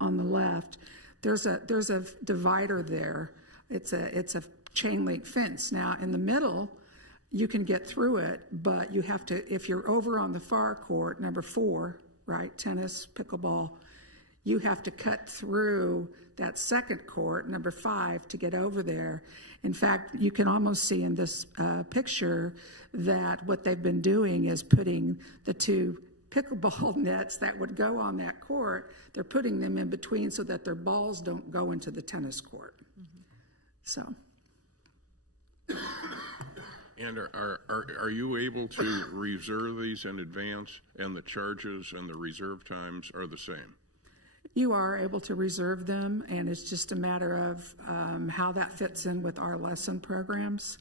on the left, there's a divider there. It's a chain link fence. Now in the middle, you can get through it, but you have to, if you're over on the far court, number 4, right, tennis, pickleball, you have to cut through that second court, number 5, to get over there. In fact, you can almost see in this picture that what they've been doing is putting the two pickleball nets that would go on that court, they're putting them in between so that their balls don't go into the tennis court. So. And are you able to reserve these in advance, and the charges and the reserve times are the same? You are able to reserve them, and it's just a matter of how that fits in with our lesson programs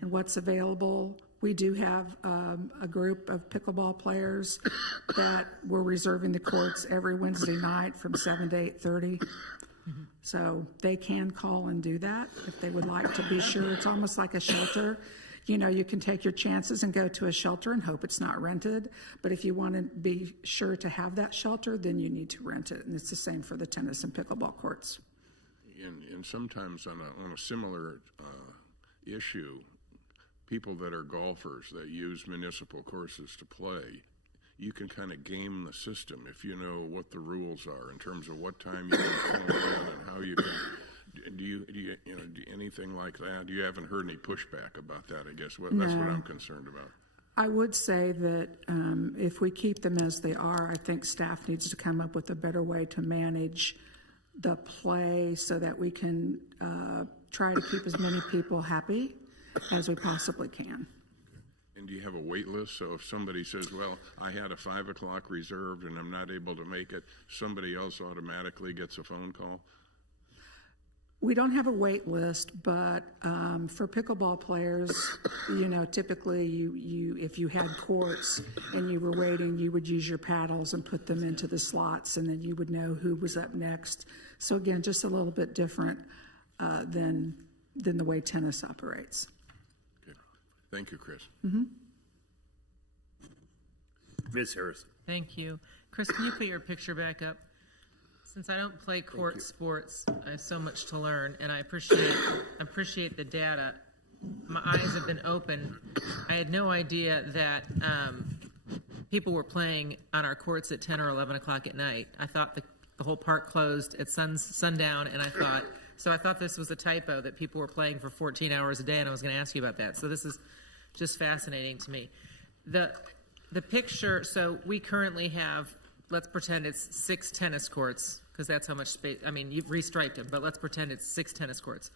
and what's available. We do have a group of pickleball players that we're reserving the courts every Wednesday night from 7 to 8:30. So they can call and do that if they would like to be sure. It's almost like a shelter. You can take your chances and go to a shelter and hope it's not rented. But if you want to be sure to have that shelter, then you need to rent it. And it's the same for the tennis and pickleball courts. And sometimes on a similar issue, people that are golfers that use municipal courses to play, you can kind of game the system if you know what the rules are in terms of what time you can phone in and how you can. Do you anything like that? You haven't heard any pushback about that, I guess. That's what I'm concerned about. I would say that if we keep them as they are, I think staff needs to come up with a better way to manage the play so that we can try to keep as many people happy as we possibly can. And do you have a wait list? So if somebody says, well, I had a 5 o'clock reserved and I'm not able to make it, somebody else automatically gets a phone call? We don't have a wait list, but for pickleball players, typically if you had courts and you were waiting, you would use your paddles and put them into the slots, and then you would know who was up next. So again, just a little bit different than the way tennis operates. Okay. Thank you, Chris. Ms. Harrison. Thank you. Chris, can you put your picture back up? Since I don't play court sports, I have so much to learn, and I appreciate the data. My eyes have been opened. I had no idea that people were playing on our courts at 10 or 11 o'clock at night. I thought the whole park closed at sundown, and I thought this was a typo, that people were playing for 14 hours a day, and I was going to ask you about that. So this is just fascinating to me. The picture, so we currently have, let's pretend it's 6 tennis courts, because that's how much space, you've restriped them, but let's pretend it's 6 tennis courts.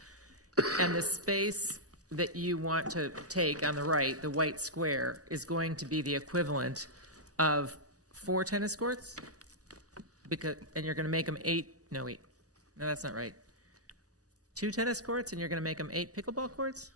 And the space that you want to take on the right, the white square, is going to be the equivalent of 4 tennis courts? And you're going to make them 8, no, that's not right. 2 tennis courts, and you're going to make them 8 pickleball courts?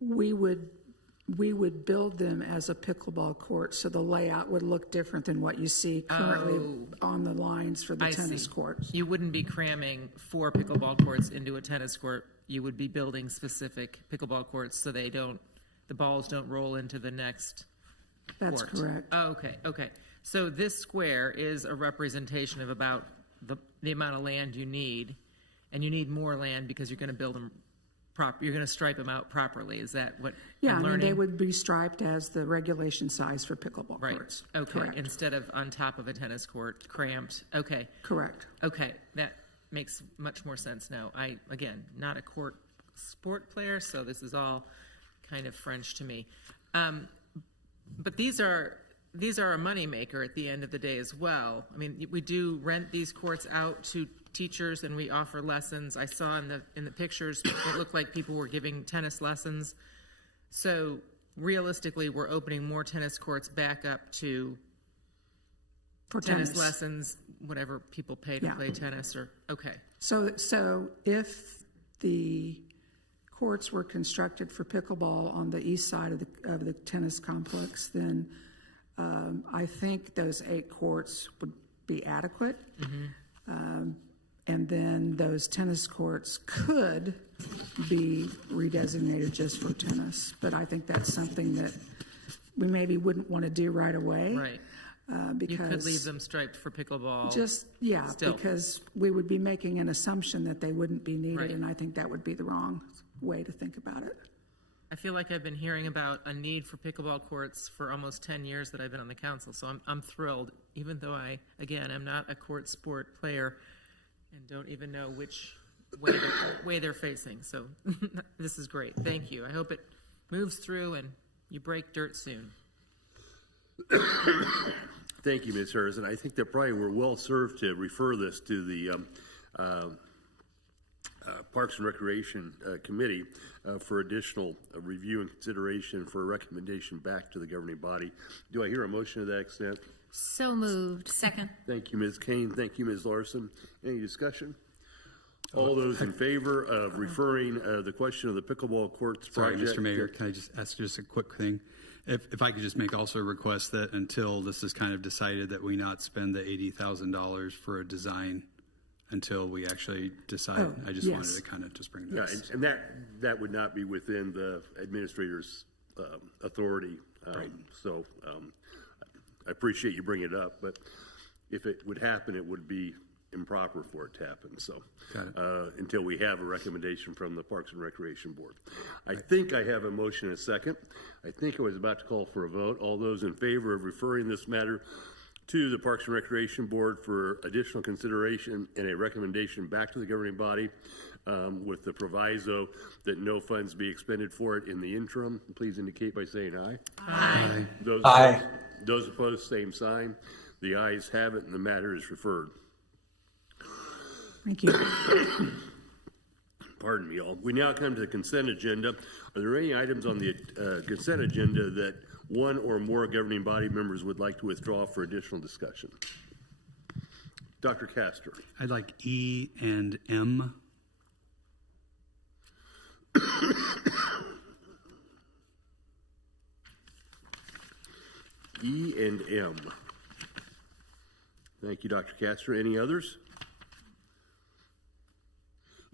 We would build them as a pickleball court, so the layout would look different than what you see currently on the lines for the tennis courts. You wouldn't be cramming 4 pickleball courts into a tennis court. You would be building specific pickleball courts so the balls don't roll into the next That's court. correct. Oh, okay. So this square is a representation of about the amount of land you need, and you need more land because you're going to build them you're going to stripe them out properly. Is that what I'm learning? They would be striped as the regulation size for pickleball courts. Okay, Correct. Instead of on top of a tennis court, cramped. Okay. Correct. Okay, that makes much more sense now. Again, not a court sport player, so this is all kind of French to me. But these are these are a moneymaker at the end of the day as well. I mean, we do rent these courts out to teachers and we offer lessons. I saw in the pictures, it looked like people were giving tennis lessons. So realistically, we're opening more tennis courts back up to tennis lessons, whatever people pay to play tennis, or okay. So if the courts were constructed for pickleball on the east side of the tennis complex, then I think those 8 courts would be adequate. And then those tennis courts could be redesignated just for tennis. But I think that's something that we maybe wouldn't want to do right away. Right. Because you could leave them striped for pickleball. Still. Because we would be making an assumption that they wouldn't be needed, Right. and I think that would be the wrong way to think about it. I feel like I've been hearing about a need for pickleball courts for almost 10 years that I've been on the council, so I'm thrilled, even though I, again, am not a court sport player and don't even know which way they're facing. So this is great. Thank you. I hope it moves through and you break dirt soon. Thank you, Ms. Harrison. I think that probably we're well served to refer this to the Parks and Recreation Committee for additional review and consideration for a recommendation back to the governing body. Do I hear a motion to that extent? So moved. Second. Thank you, Ms. Kane. Thank you, Ms. Larson. Any discussion? All those in favor of referring the question of the pickleball courts project? Sorry, Mr. Mayor, can I just ask just a quick thing? If I could just make also a request that until this is kind of decided that we not spend the $80,000 for a design until we actually decide. I just wanted to kind of just bring that. Yeah, and that would not be within the administrator's authority. So I appreciate you bringing it up, but if it would happen, it would be improper for it to happen. So until we have a recommendation from the Parks and Recreation Board. I think I have a motion and a second. I think I was about to call for a vote. All those in favor of referring this matter to the Parks and Recreation Board for additional consideration and a recommendation back to the governing body with the proviso that no funds be expended for it in the interim, please indicate by saying aye. Aye. Those opposed, same sign. The ayes have it and the matter is referred. Thank you. Pardon me, all. We now come to the consent agenda. Are there any items on the consent agenda that one or more governing body members would like to withdraw for additional discussion? Dr. Castor. I'd like E and M. E and M. Thank you, Dr. Castor. Any others?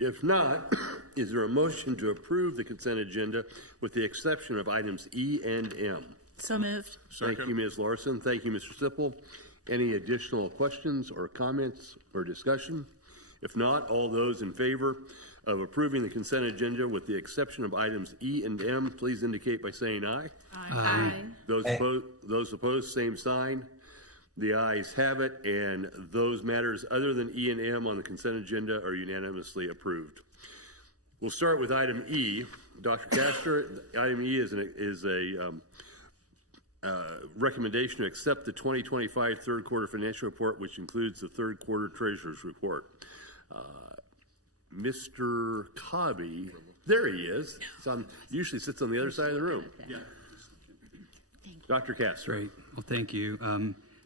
If not, is there a motion to approve the consent agenda with the exception of items E and M? So moved. Thank you, Ms. Larson. Thank you, Mr. Sipple. Any additional questions or comments or discussion? If not, all those in favor of approving the consent agenda with the exception of items E and M, please indicate by saying aye. Aye. Those opposed, same sign. The ayes have it, and those matters other than E and M on the consent agenda are unanimously approved. We'll start with item E. Dr. Castor, item E is a recommendation to accept the 2025 third quarter financial report, which includes the third quarter treasurer's report. Mr. Cobby, there he is. Usually sits on the other side of the room. Dr. Castor. Great. Well, thank you.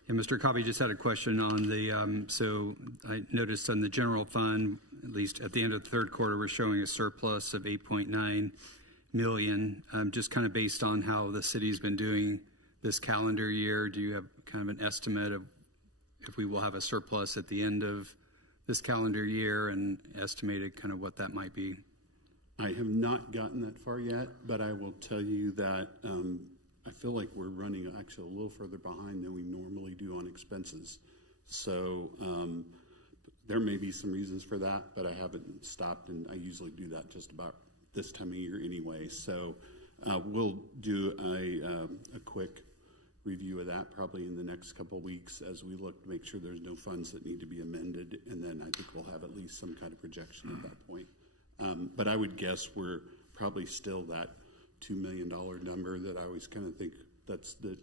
And Mr. Cobby just had a question on the, so I noticed on the general fund, at least at the end of the third quarter, we're showing a surplus of $8.9 million. Just kind of based on how the city's been doing this calendar year, do you have kind of an estimate of if we will have a surplus at the end of this calendar year and estimated kind of what that might be? I have not gotten that far yet, but I will tell you that I feel like we're running actually a little further behind than we normally do on expenses. So there may be some reasons for that, but I haven't stopped, and I usually do that just about this time of year anyway. So we'll do a quick review of that probably in the next couple of weeks as we look to make sure there's no funds that need to be amended, and then I think we'll have at least some kind of projection at that point. But I would guess we're probably still that $2 million number that I always kind of think that's the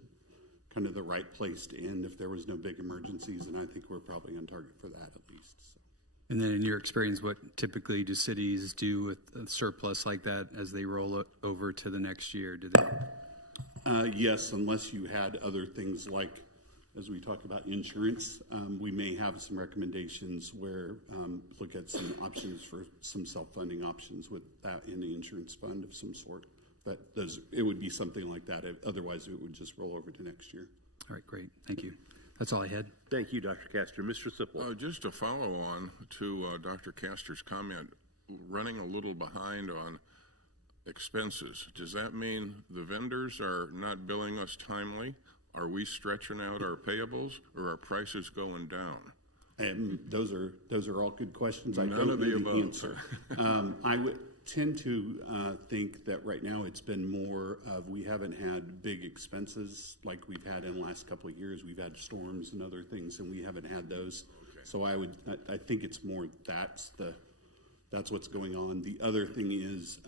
kind of the right place to end if there was no big emergencies, and I think we're probably on target for that at least. So. And then in your experience, what typically do cities do with a surplus like that as they roll it over to the next year? Do they? Yes, unless you had other things like, as we talk about insurance, we may have some recommendations where look at some options for some self-funding options with that in the insurance fund of some sort. It would be something like that. Otherwise, it would just roll over to next year. All right, great. Thank you. That's all I had. Thank you, Dr. Castor. Mr. Sipple. Just to follow on to Dr. Castor's comment, running a little behind on expenses. Does that mean the vendors are not billing us timely? Are we stretching out our payables, or are prices going down? And those are all good questions. I None don't of know the the above. answer. I would tend to think that right now it's been more of we haven't had big expenses like we've had in the last couple of years. We've had storms and other things, and we haven't had those. Okay. So I think it's more that's what's going on. The other thing is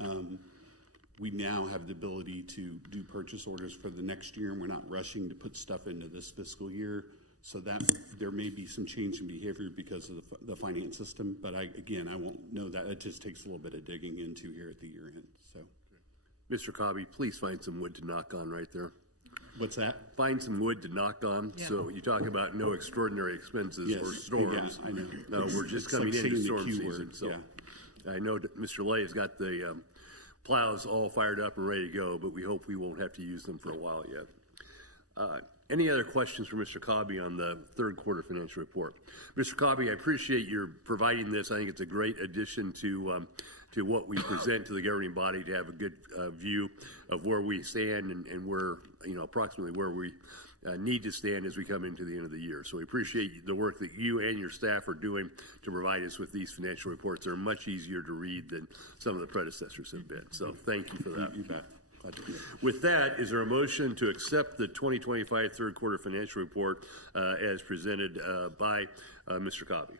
we now have the ability to do purchase orders for the next year, and we're not rushing to put stuff into this fiscal year. So that there may be some change in behavior because of the finance system, but I won't know that. It just takes a little bit of digging into here at the year end. So, Mr. Cobby, please find some wood to knock on right there. What's that? Find some wood to knock on. Yeah. So you talk about no extraordinary expenses or storms. Yeah, I know. No, we're just coming into storm season. So yeah. I know that Mr. Lay has got the plows all fired up and ready to go, but we hope we won't have to use them for a while yet. Any other questions for Mr. Cobby on the third quarter financial report? Mr. Cobby, I appreciate your providing this. I think it's a great addition to what we present to the governing body to have a good view of where we stand and where, approximately where we need to stand as we come into the end of the year. So we appreciate the work that you and your staff are doing to provide us with these financial reports. They're much easier to read than some of the predecessors have been. So thank you for that. You bet. With that, is there a motion to accept the 2025 third quarter financial report as presented by Mr. Cobby?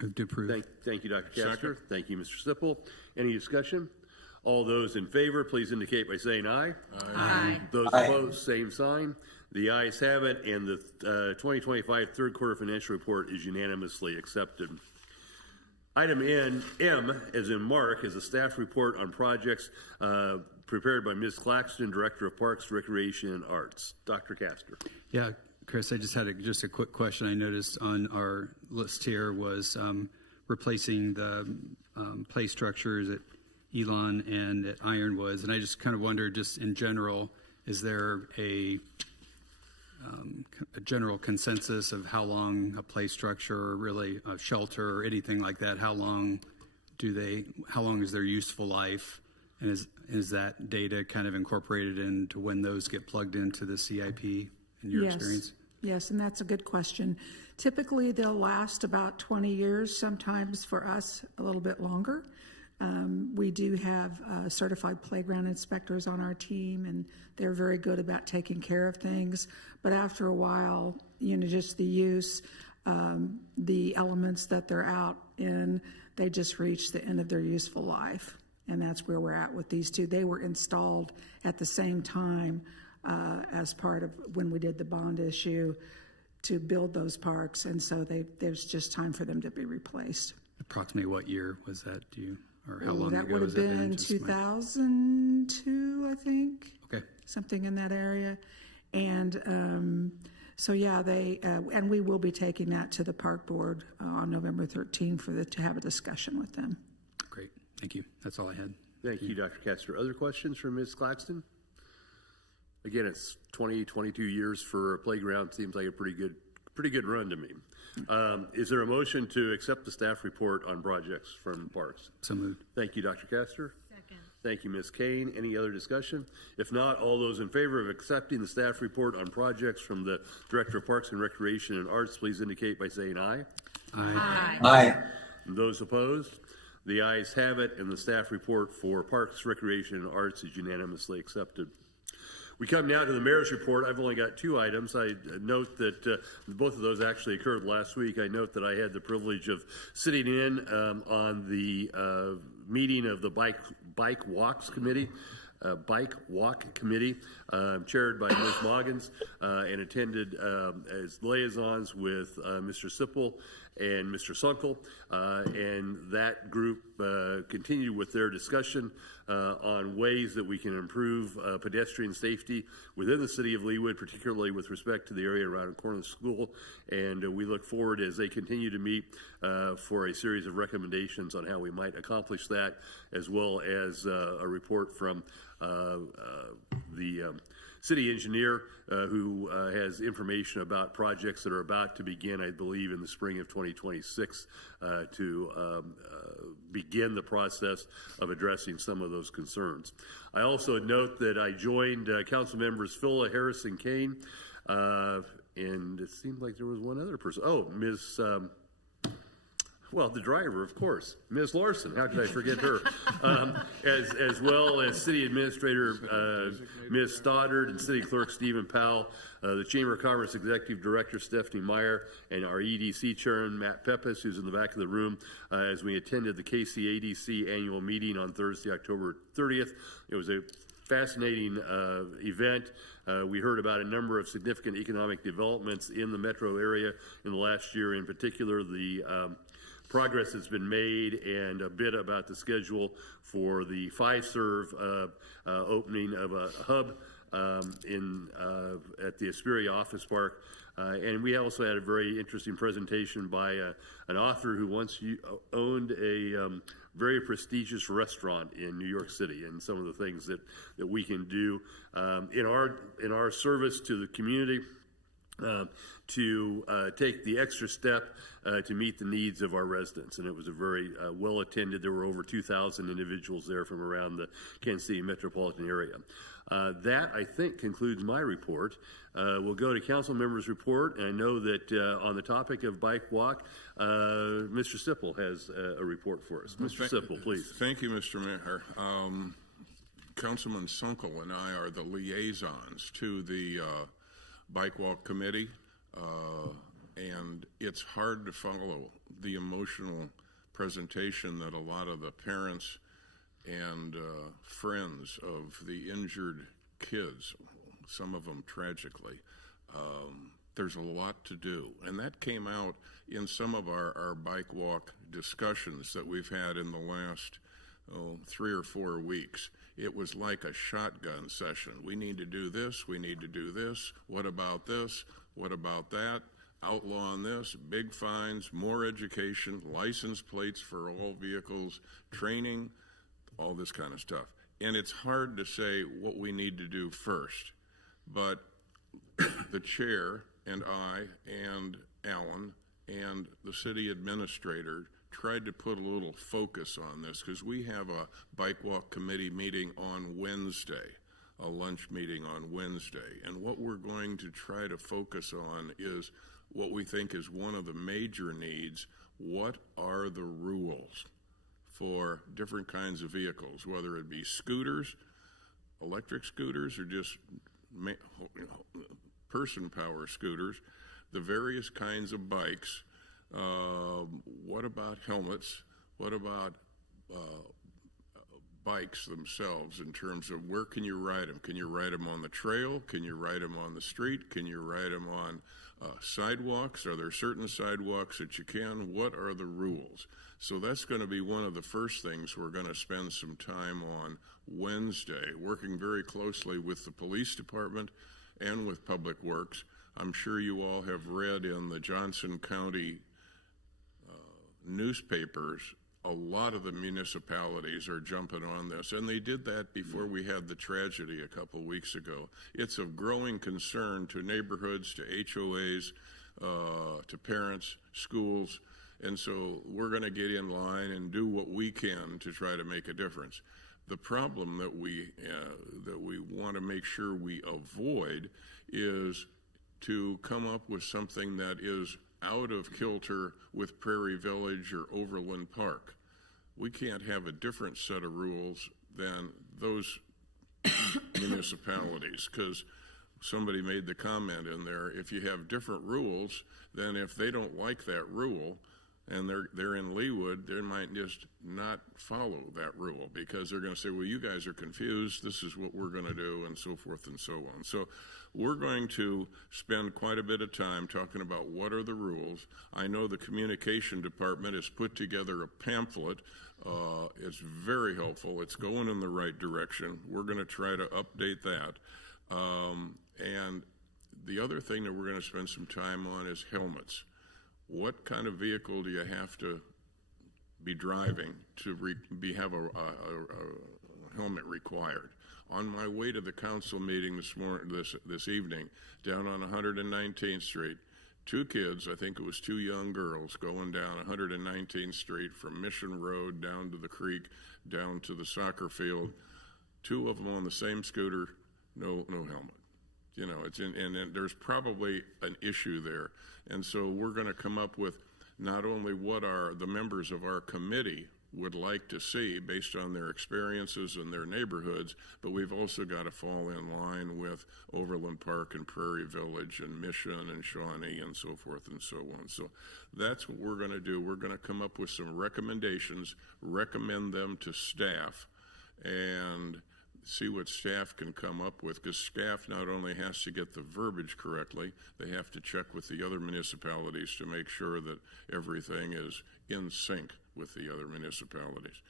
Move to approve. Thank you, Dr. Castor. Thank you, Mr. Sipple. Any discussion? All those in favor, please indicate by saying aye. Aye. Those opposed, same sign. The ayes have it, and the 2025 third quarter financial report is unanimously accepted. Item M, as in Mark, is a staff report on projects prepared by Ms. Claxton, Director of Parks, Recreation, and Arts. Dr. Castor. Yeah, Chris, I just had just a quick question. I noticed on our list here was replacing the play structures at Elon and at Ironwoods, and I just kind of wondered, just in general, is there a general consensus of how long a play structure or really a shelter or anything like that, how long is their useful life? And is that data kind of incorporated into when those get plugged into the CIP in your experience? Yes, and that's a good question. Typically, they'll last about 20 years, sometimes for us a little bit longer. We do have certified playground inspectors on our team, and they're very good about taking care of things. But after a while, just the use, the elements that they're out in, they just reach the end of their useful life. And that's where we're at with these two. They were installed at the same time as part of when we did the bond issue to build those parks. And so there's just time for them to be replaced. Approximately what year was that? Or how long that ago would have has it been 2002, I think. Okay. Something in that area. And so, yeah, and we will be taking that to the park board on November 13th to have a discussion with them. Great. Thank you. That's all I had. Thank you, Dr. Castor. Other questions for Ms. Claxton? Again, it's 22 years for a playground. Seems like a pretty good run to me. Is there a motion to accept the staff report on projects from Parks? So moved. Thank you, Dr. Castor. Second. Thank you, Ms. Kane. Any other discussion? If not, all those in favor of accepting the staff report on projects from the Director of Parks and Recreation and Arts, please indicate by saying aye. Aye. Aye. Those opposed? The ayes have it, and the staff report for Parks, Recreation, and Arts is unanimously accepted. We come now to the mayor's report. I've only got two items. I note that both of those actually occurred last week. I note that I had the privilege of sitting in on the meeting of the Bike Walks Committee. Bike Walk Committee, chaired by Ms. Moggins, and attended as liaisons with Mr. Sipple and Mr. Sunkel, and that group continued with their discussion on ways that we can improve pedestrian safety within the city of Leawood, particularly with respect to the area around Corner School. And we look forward as they continue to meet for a series of recommendations on how we might accomplish that, as well as a report from the city engineer who has information about projects that are about to begin, I believe, in the spring of 2026 to begin the process of addressing some of those concerns. I also note that I joined council members Phila, Harris, and Kane, and it seemed like there was one other person. Oh, Ms. Well, the driver, of course, Ms. Larson. How could I forget her? As well as City Administrator Ms. Stoddard and City Clerk Stephen Powell, the Chamber of Commerce Executive Director Stephanie Meyer, and our EDC Chairman Matt Pepis, who's in the back of the room, as we attended the KCADC annual meeting on Thursday, October 30th. It was a fascinating event. We heard about a number of significant economic developments in the metro area in the last year, in particular the progress that's been made, and a bit about the schedule for the Fiserv opening of a hub at the Hesperia Office Park. And we also had a very interesting presentation by an author who once owned a very prestigious restaurant in New York City, and some of the things that we can do in our service to the community to take the extra step to meet the needs of our residents. And it was a very well attended. There were over 2,000 individuals there from around the Kansas City metropolitan area. That, I think, concludes my report. We'll go to council members' report. And I know that on the topic of Bike Walk, Mr. Sipple has a report for us. Mr. Sipple, please. Thank you, Mr. Mayor. Councilman Sunkel and I are the liaisons to the Bike Walk Committee, and it's hard to follow the emotional presentation that a lot of the parents and friends of the injured kids, some of them tragically, there's a lot to do. And that came out in some of our Bike Walk discussions that we've had in the last 3 or 4 weeks. It was like a shotgun session. We need to do this, we need to do this, what about this, what about that, outlawing this, big fines, more education, license plates for all vehicles, training, all this kind of stuff. And it's hard to say what we need to do first, but the chair and I and Alan and the city administrator tried to put a little focus on this, because we have a Bike Walk Committee meeting on Wednesday, a lunch meeting on Wednesday. And what we're going to try to focus on is what we think is one of the major needs. What are the rules for different kinds of vehicles, whether it be scooters, electric scooters, or just person power scooters, the various kinds of bikes. What about helmets? What about bikes themselves in terms of where can you ride them? Can you ride them on the trail? Can you ride them on the street? Can you ride them on sidewalks? Are there certain sidewalks that you can? What are the rules? So that's going to be one of the first things we're going to spend some time on Wednesday, working very closely with the police department and with Public Works. I'm sure you all have read in the Johnson County newspapers, a lot of the municipalities are jumping on this, and they did that before we had the tragedy a couple weeks ago. It's of growing concern to neighborhoods, to HOAs, to parents, schools, and so we're going to get in line and do what we can to try to make a difference. The problem that we want to make sure we avoid is to come up with something that is out of kilter with Prairie Village or Overland Park. We can't have a different set of rules than those municipalities, because somebody made the comment in there, if you have different rules, then if they don't like that rule and they're in Leawood, they might just not follow that rule because they're going to say, well, you guys are confused, this is what we're going to do, and so forth and so on. So we're going to spend quite a bit of time talking about what are the rules. I know the communication department has put together a pamphlet. It's very helpful. It's going in the right direction. We're going to try to update that. And the other thing that we're going to spend some time on is helmets. What kind of vehicle do you have to be driving to have a helmet required? On my way to the council meeting this evening, down on 119th Street, two kids, I think it was two young girls, going down 119th Street from Mission Road down to the creek, down to the soccer field. Two of them on the same scooter, no helmet. You know, and there's probably an issue there. And so we're going to come up with not only what the members of our committee would like to see based on their experiences in their neighborhoods, but we've also got to fall in line with Overland Park and Prairie Village and Mission and Shawnee and so forth and so on. So that's what we're going to do. We're going to come up with some recommendations, recommend them to staff, and see what staff can come up with, because staff not only has to get the verbiage correctly, they have to check with the other municipalities to make sure that everything is in sync with the other municipalities.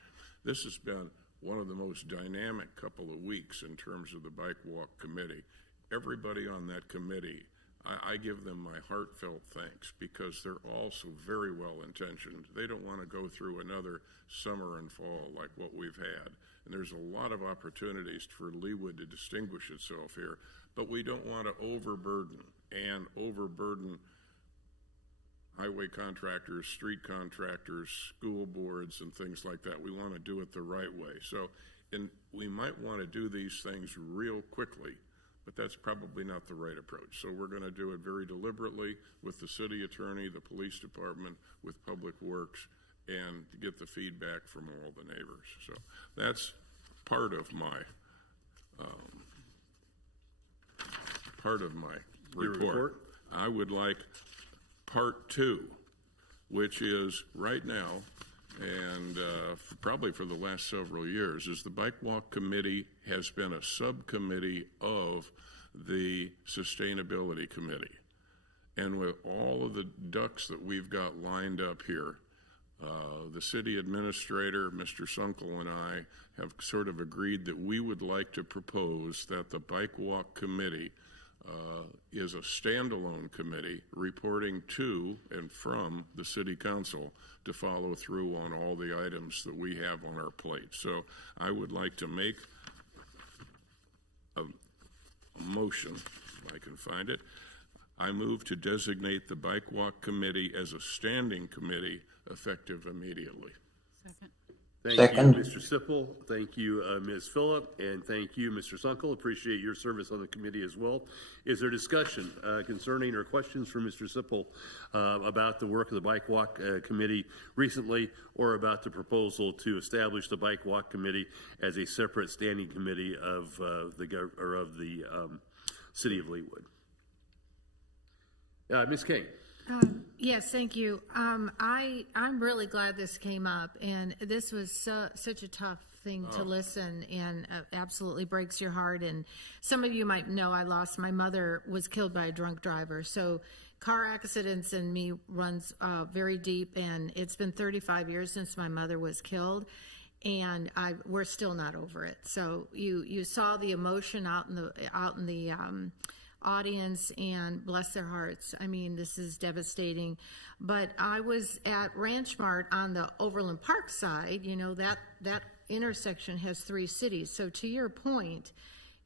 This has been one of the most dynamic couple of weeks in terms of the Bike Walk Committee. Everybody on that committee, I give them my heartfelt thanks because they're all so very well intentioned. They don't want to go through another summer and fall like what we've had. And there's a lot of opportunities for Leawood to distinguish itself here, but we don't want to overburden highway contractors, street contractors, school boards, and things like that. We want to do it the right way. So, and we might want to do these things real quickly, but that's probably not the right approach. So we're going to do it very deliberately with the city attorney, the police department, with Public Works, and to get the feedback from all the neighbors. So that's part of my report. I would like part two, which is right now, and probably for the last several years, is the Bike Walk Committee has been a subcommittee of the Sustainability Committee. And with all of the ducks that we've got lined up here, the city administrator, Mr. Sunkel, and I have sort of agreed that we would like to propose that the Bike Walk Committee is a standalone committee reporting to and from the city council to follow through on all the items that we have on our plate. So I would like to make a motion, if I can find it. I move to designate the Bike Walk Committee as a standing committee effective immediately. Second. Thank you, Mr. Sippel. Thank you, Ms. Phillip, and thank you, Mr. Sunkel. Appreciate your service on the committee as well. Is there discussion concerning or questions from Mr. Sippel about the work of the Bike Walk Committee recently, or about the proposal to establish the Bike Walk Committee as a separate standing committee of the City of Leawood? Ms. King. Yes, thank you. I'm really glad this came up, and this was such a tough thing to listen, and absolutely breaks your heart. And some of you might know my mother was killed by a drunk driver. So car accidents in me runs very deep, and it's been 35 years since my mother was killed, and we're still not over it. So you saw the emotion out in the audience, and bless their hearts. I mean, this is devastating. But I was at Ranch Mart on the Overland Park side. You know, that intersection has 3 cities. So to your point,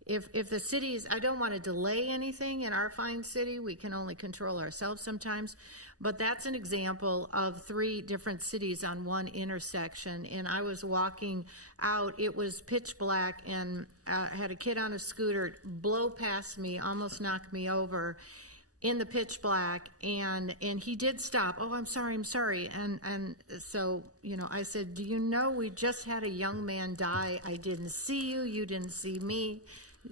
if the cities, I don't want to delay anything in our fine city. We can only control ourselves sometimes. But that's an example of 3 different cities on one intersection. And I was walking out, it was pitch black, and I had a kid on a scooter blow past me, almost knocked me over in the pitch black, and he did stop. Oh, I'm sorry. And so, you know, I said, do you know we just had a young man die? I didn't see you, you didn't see me.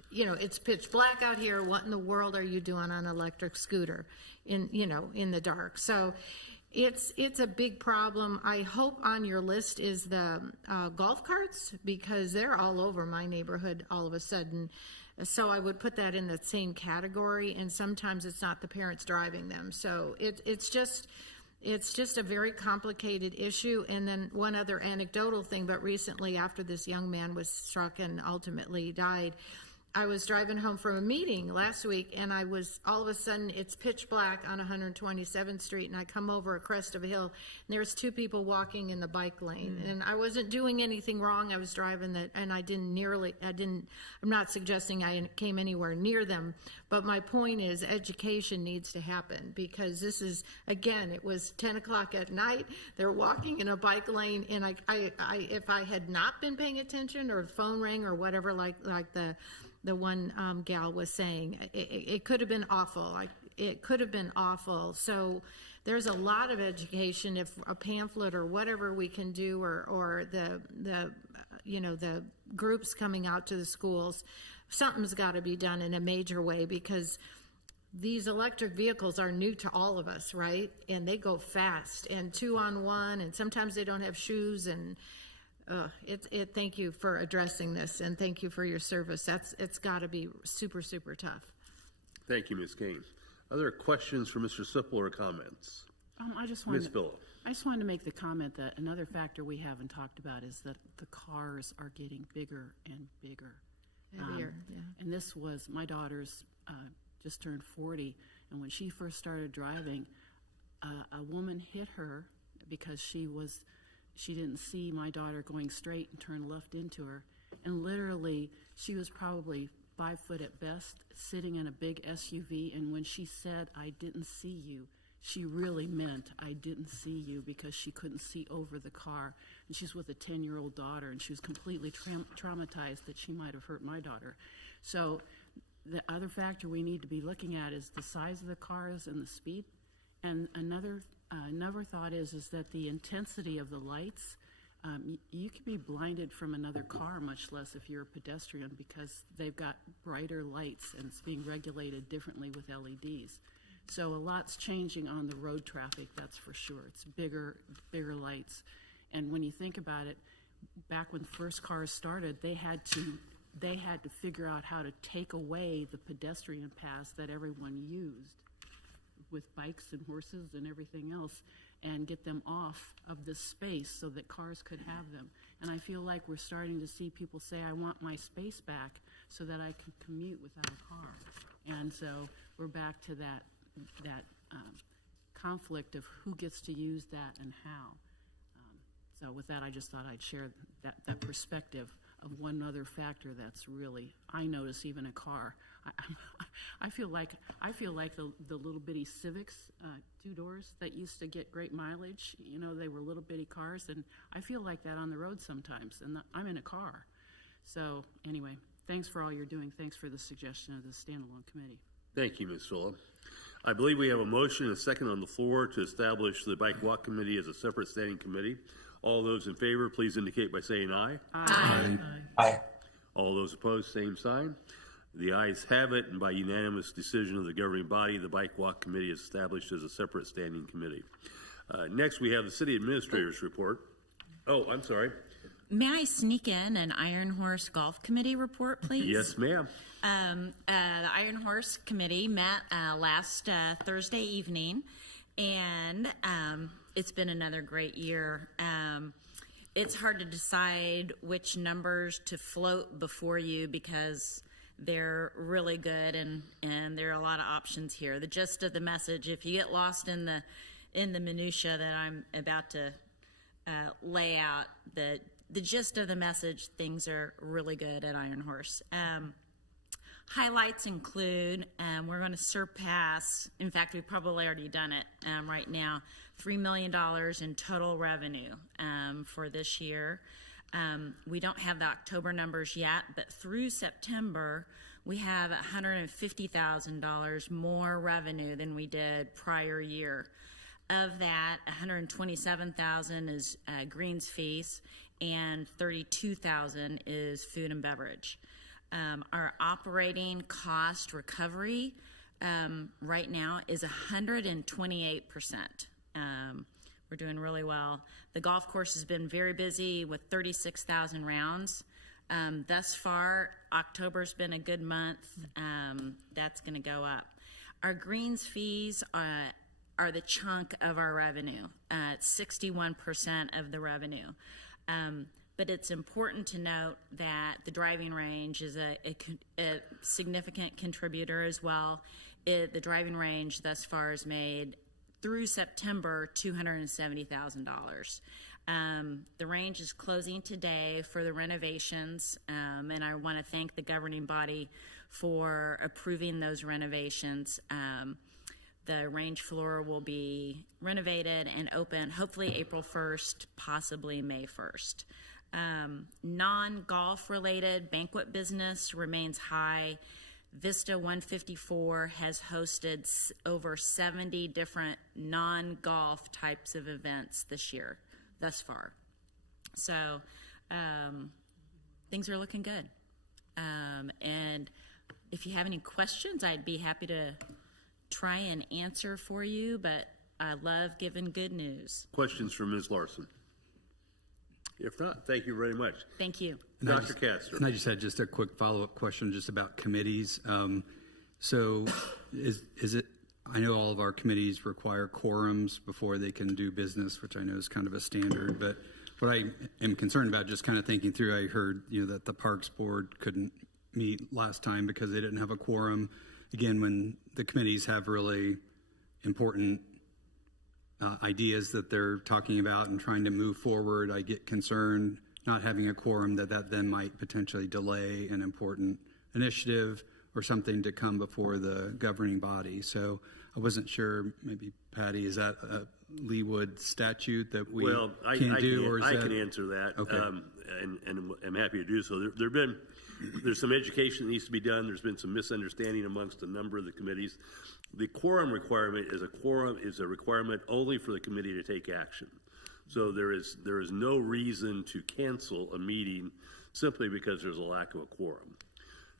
You know, it's pitch black out here. What in the world are you doing on an electric scooter in the dark? So It's a big problem. I hope on your list is the golf carts, because they're all over my neighborhood all of a sudden. So I would put that in the same category, and sometimes it's not the parents driving them. So it's just a very complicated issue. And then one other anecdotal thing, but recently after this young man was struck and ultimately died, I was driving home from a meeting last week, and I was, all of a sudden, it's pitch black on 127th Street, and I come over a crest of a hill, and there's two people walking in the bike lane. And I wasn't doing anything wrong. I was driving and I'm not suggesting I came anywhere near them, but my point is education needs to happen, because this is, again, it was 10 o'clock at night, they're walking in a bike lane, and if I had not been paying attention, or the phone rang or whatever, like the one gal was saying, it could have been awful. It could have been awful. So there's a lot of education, if a pamphlet or whatever we can do, or the groups coming out to the schools. Something's got to be done in a major way, because these electric vehicles are new to all of us, right? And they go fast, and 2-on-1, and sometimes they don't have shoes, and thank you for addressing this, and thank you for your service. It's got to be super, super tough. Thank you, Ms. Kane. Other questions for Mr. Sipple or comments? Ms. Phillip. I just wanted to make the comment that another factor we haven't talked about is that the cars are getting bigger and bigger. Heavier, yeah. And this was, my daughter's just turned 40, and when she first started driving, a woman hit her because she didn't see my daughter going straight and turned left into her. And literally, she was probably 5 foot at best, sitting in a big SUV. And when she said, "I didn't see you," she really meant, "I didn't see you," because she couldn't see over the car. And she's with a 10-year-old daughter, and she was completely traumatized that she might have hurt my daughter. So the other factor we need to be looking at is the size of the cars and the speed. And another thought is that the intensity of the lights, you could be blinded from another car, much less if you're a pedestrian, because they've got brighter lights and it's being regulated differently with LEDs. So a lot's changing on the road traffic, that's for sure. It's bigger lights. And when you think about it, back when first cars started, they had to figure out how to take away the pedestrian paths that everyone used with bikes and horses and everything else, and get them off of this space so that cars could have them. And I feel like we're starting to see people say, "I want my space back so that I can commute without a car." And so we're back to that conflict of who gets to use that and how. So with that, I just thought I'd share that perspective of one other factor that's really, I notice even a car. I feel like the little bitty Civics, 2 doors that used to get great mileage. You know, they were little bitty cars, and I feel like that on the road sometimes. And I'm in a car. So anyway, thanks for all you're doing. Thanks for the suggestion of the standalone committee. Thank you, Ms. Phillip. I believe we have a motion and a second on the floor to establish the Bike Walk Committee as a separate standing committee. All those in favor, please indicate by saying aye. Aye. Aye. All those opposed, same sign. The ayes have it, and by unanimous decision of the governing body, the Bike Walk Committee is established as a separate standing committee. Next, we have the City Administrator's report. Oh, I'm sorry. May I sneak in an Iron Horse Golf Committee report, please? Yes, ma'am. The Iron Horse Committee met last Thursday evening, and it's been another great year. It's hard to decide which numbers to float before you because they're really good, and there are a lot of options here. The gist of the message, if you get lost in the minutia that I'm about to lay out, the gist of the message, things are really good at Iron Horse. Highlights include we're going to surpass, in fact, we've probably already done it right now, $3 million in total revenue for this year. We don't have the October numbers yet, but through September, we have $150,000 more revenue than we did prior year. Of that, $127,000 is greens fees, and $32,000 is food and beverage. Our operating cost recovery right now is 128%. We're doing really well. The golf course has been very busy with 36,000 rounds. Thus far, October's been a good month. That's going to go up. Our greens fees are the chunk of our revenue. It's 61% of the revenue. But it's important to note that the driving range is a significant contributor as well. The driving range thus far has made, through September, $270,000. The range is closing today for the renovations, and I want to thank the governing body for approving those renovations. The range floor will be renovated and open hopefully April 1st, possibly May 1st. Non-golf related banquet business remains high. Vista 154 has hosted over 70 different non-golf types of events this year, thus far. So things are looking good. And if you have any questions, I'd be happy to try and answer for you, but I love giving good news. Questions for Ms. Larson? If not, thank you very much. Thank you. Dr. Castor. And I just had a quick follow-up question just about committees. So is it, I know all of our committees require quorums before they can do business, which I know is kind of a standard, but what I am concerned about, just kind of thinking through, I heard, that the Parks Board couldn't meet last time because they didn't have a quorum. Again, when the committees have really important ideas that they're talking about and trying to move forward, I get concerned not having a quorum that then might potentially delay an important initiative or something to come before the governing body. So I wasn't sure, maybe Patty, is that a Leawood statute that we can't do? Or is I that... can answer that, Okay. and I'm happy to do so. There's some education that needs to be done. There's been some misunderstanding amongst a number of the committees. The quorum requirement is a requirement only for the committee to take action. So there is no reason to cancel a meeting simply because there's a lack of a quorum.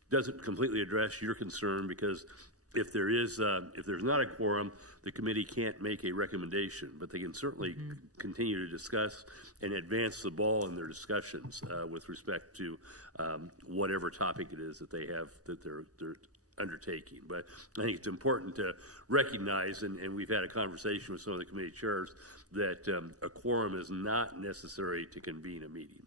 Doesn't completely address your concern, because if there's not a quorum, the committee can't make a recommendation, but they can certainly continue to discuss and advance the ball in their discussions with respect to whatever topic it is that they have that they're undertaking. But I think it's important to recognize, and we've had a conversation with some of the committee chairs, that a quorum is not necessary to convene a meeting.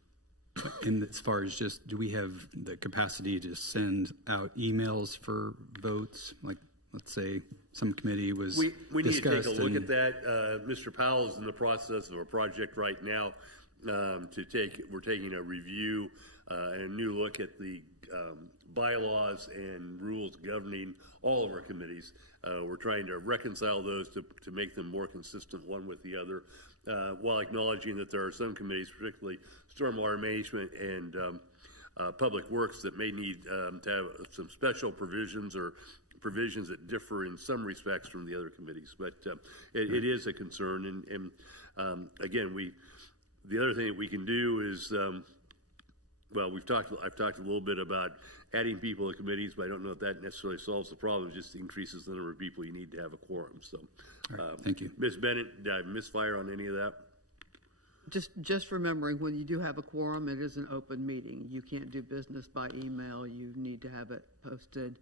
And as far as just, do we have the capacity to send out emails for votes? Like, let's say some committee was We need to take a look and- at that. Mr. Powell is in the process of a project right now we're taking a review and a new look at the bylaws and rules governing all of our committees. We're trying to reconcile those to make them more consistent one with the other, while acknowledging that there are some committees, particularly stormwater management and public works, that may need to have some special provisions or provisions that differ in some respects from the other committees. But it is a concern. And again, the other thing that we can do is, I've talked a little bit about adding people to committees, but I don't know if that necessarily solves the problem. It just increases the number of people you need to have a quorum. So, thank you. Ms. Bennett, did I misfire on any of that? Just remembering, when you do have a quorum, it is an open meeting. You can't do business by email. You need to have it posted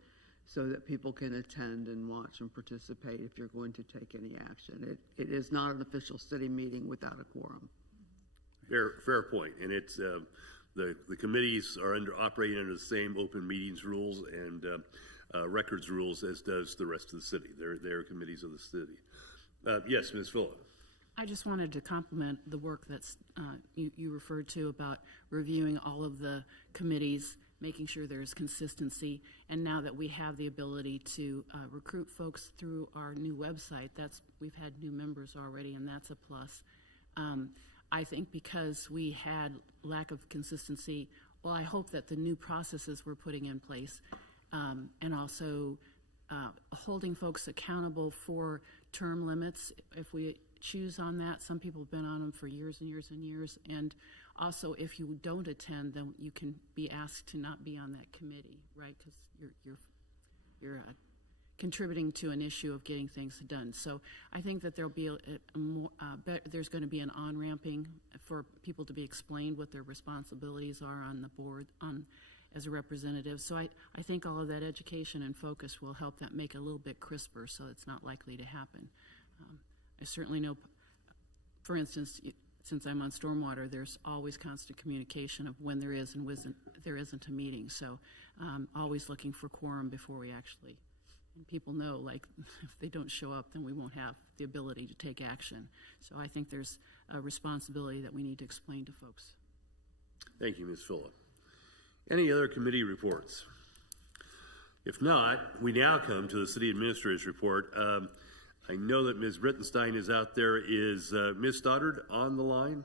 so that people can attend and watch and participate if you're going to take any action. It is not an official city meeting without a quorum. Fair point. And it's the committees are operating under the same open meetings rules and records rules as does the rest of the city. They're committees of the city. Yes, Ms. Phillip. I just wanted to compliment the work that's you referred to about reviewing all of the committees, making sure there's consistency, and now that we have the ability to recruit folks through our new website, we've had new members already, and that's a plus. I think because we had lack of consistency, well, I hope that the new processes we're putting in place, and also holding folks accountable for term limits, if we choose on that. Some people have been on them for years and years and years. And also, if you don't attend, then you can be asked to not be on that committee, right? Because contributing to an issue of getting things done. So I think that there'll be there's going to be an on-ramping for people to be explained what their responsibilities are on the board as a representative. So I think all of that education and focus will help that make it a little bit crisper, so it's not likely to happen. I certainly know, for instance, since I'm on stormwater, there's always constant communication of when there is and when there isn't a meeting. So always looking for quorum before we actually, and people know, like, if they don't show up, then we won't have the ability to take action. So I think there's a responsibility that we need to explain to folks. Thank you, Ms. Phillip. Any other committee reports? If not, we now come to the city administrator's report. I know that Ms. Brittenstein is out there. Is Ms. Stoddard on the line?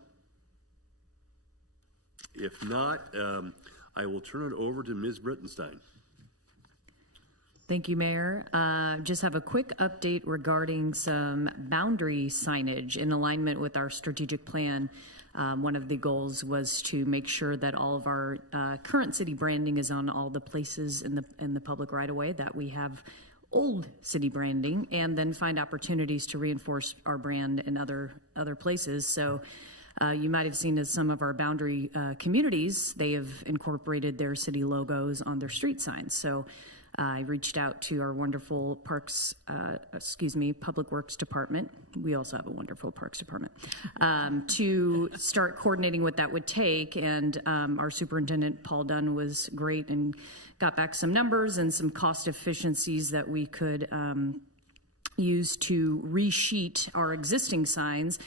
If not, I will turn it over to Ms. Brittenstein. Thank you, Mayor. Just have a quick update regarding some boundary signage in alignment with our strategic plan. One of the goals was to make sure that all of our current city branding is on all the places in the public right-of-way, that we have old city branding, and then find opportunities to reinforce our brand in other places. So you might have seen as some of our boundary communities, they have incorporated their city logos on their street signs. So I reached out to our wonderful Public Works Department. We also have a wonderful Parks Department, to start coordinating what that would take. And our superintendent, Paul Dunn, was great and got back some numbers and some cost efficiencies that we could use to resheet our existing signs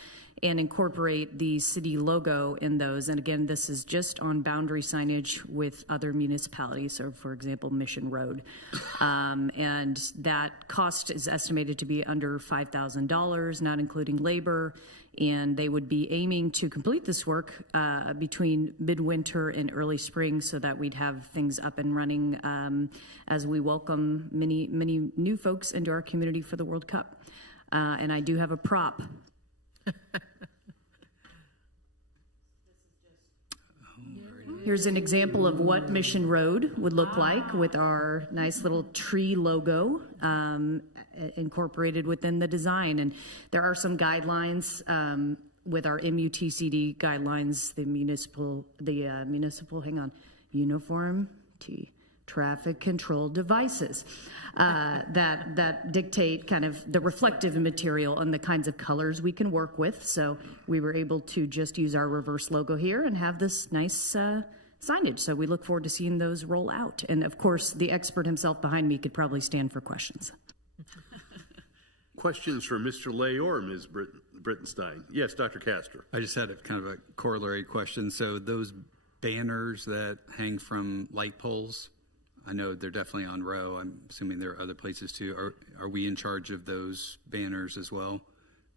and incorporate the city logo in those. And again, this is just on boundary signage with other municipalities. So for example, Mission Road. And that cost is estimated to be under $5,000, not including labor. And they would be aiming to complete this work between midwinter and early spring, so that we'd have things up and running as we welcome many new folks into our community for the World Cup. And I do have a prop. Here's an example of what Mission Road would look like with our nice little tree logo incorporated within the design. And there are some guidelines with our MUTCD guidelines, the municipal, uniform traffic control devices that dictate kind of the reflective material and the kinds of colors we can work with. So we were able to just use our reverse logo here and have this nice signage. So we look forward to seeing those roll out. And of course, the expert himself behind me could probably stand for questions. Questions for Mr. Lay or Ms. Brittenstein? Yes, Dr. Castor. I just had a kind of a corollary question. So those banners that hang from light poles, I know they're definitely on Row. I'm assuming there are other places too. Are we in charge of those banners as well?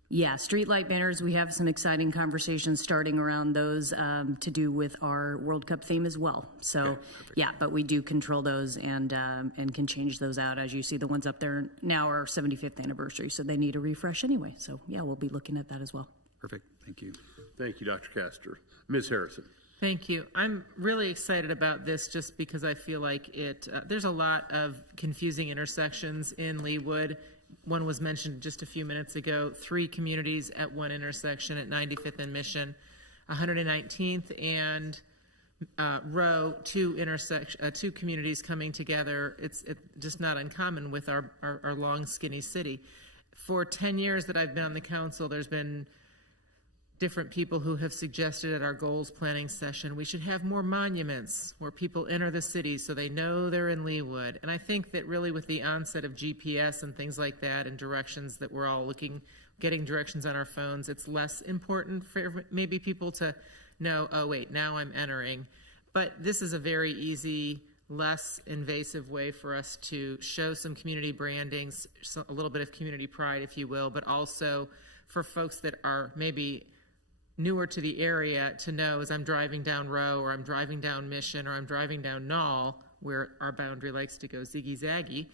Yeah, streetlight banners, we have some exciting conversations starting around those to do with our World Cup theme as well. So, yeah, but we do control those and can change those out. As you see, the ones up there now are 75th anniversary, so they need a refresh anyway. So, yeah, we'll be looking at that as well. Perfect. Thank you. Thank you, Dr. Castor. Ms. Harrison. Thank you. I'm really excited about this just because I feel like there's a lot of confusing intersections in Leawood. One was mentioned just a few minutes ago, 3 communities at one intersection at 95th and Mission, 119th and Row, 2 communities coming together. It's just not uncommon with our long, skinny city. For 10 years that I've been on the council, there's been different people who have suggested at our goals planning session we should have more monuments where people enter the city so they know they're in Leawood. And I think that really with the onset of GPS and things like that and directions that we're all getting directions on our phones, it's less important for maybe people to know, oh wait, now I'm entering. But this is a very easy, less invasive way for us to show some community brandings, a little bit of community pride, if you will, but also for folks that are maybe newer to the area to know as I'm driving down Row or I'm driving down Mission or I'm driving down Knoll, where our boundary likes to go ziggy-zaggy,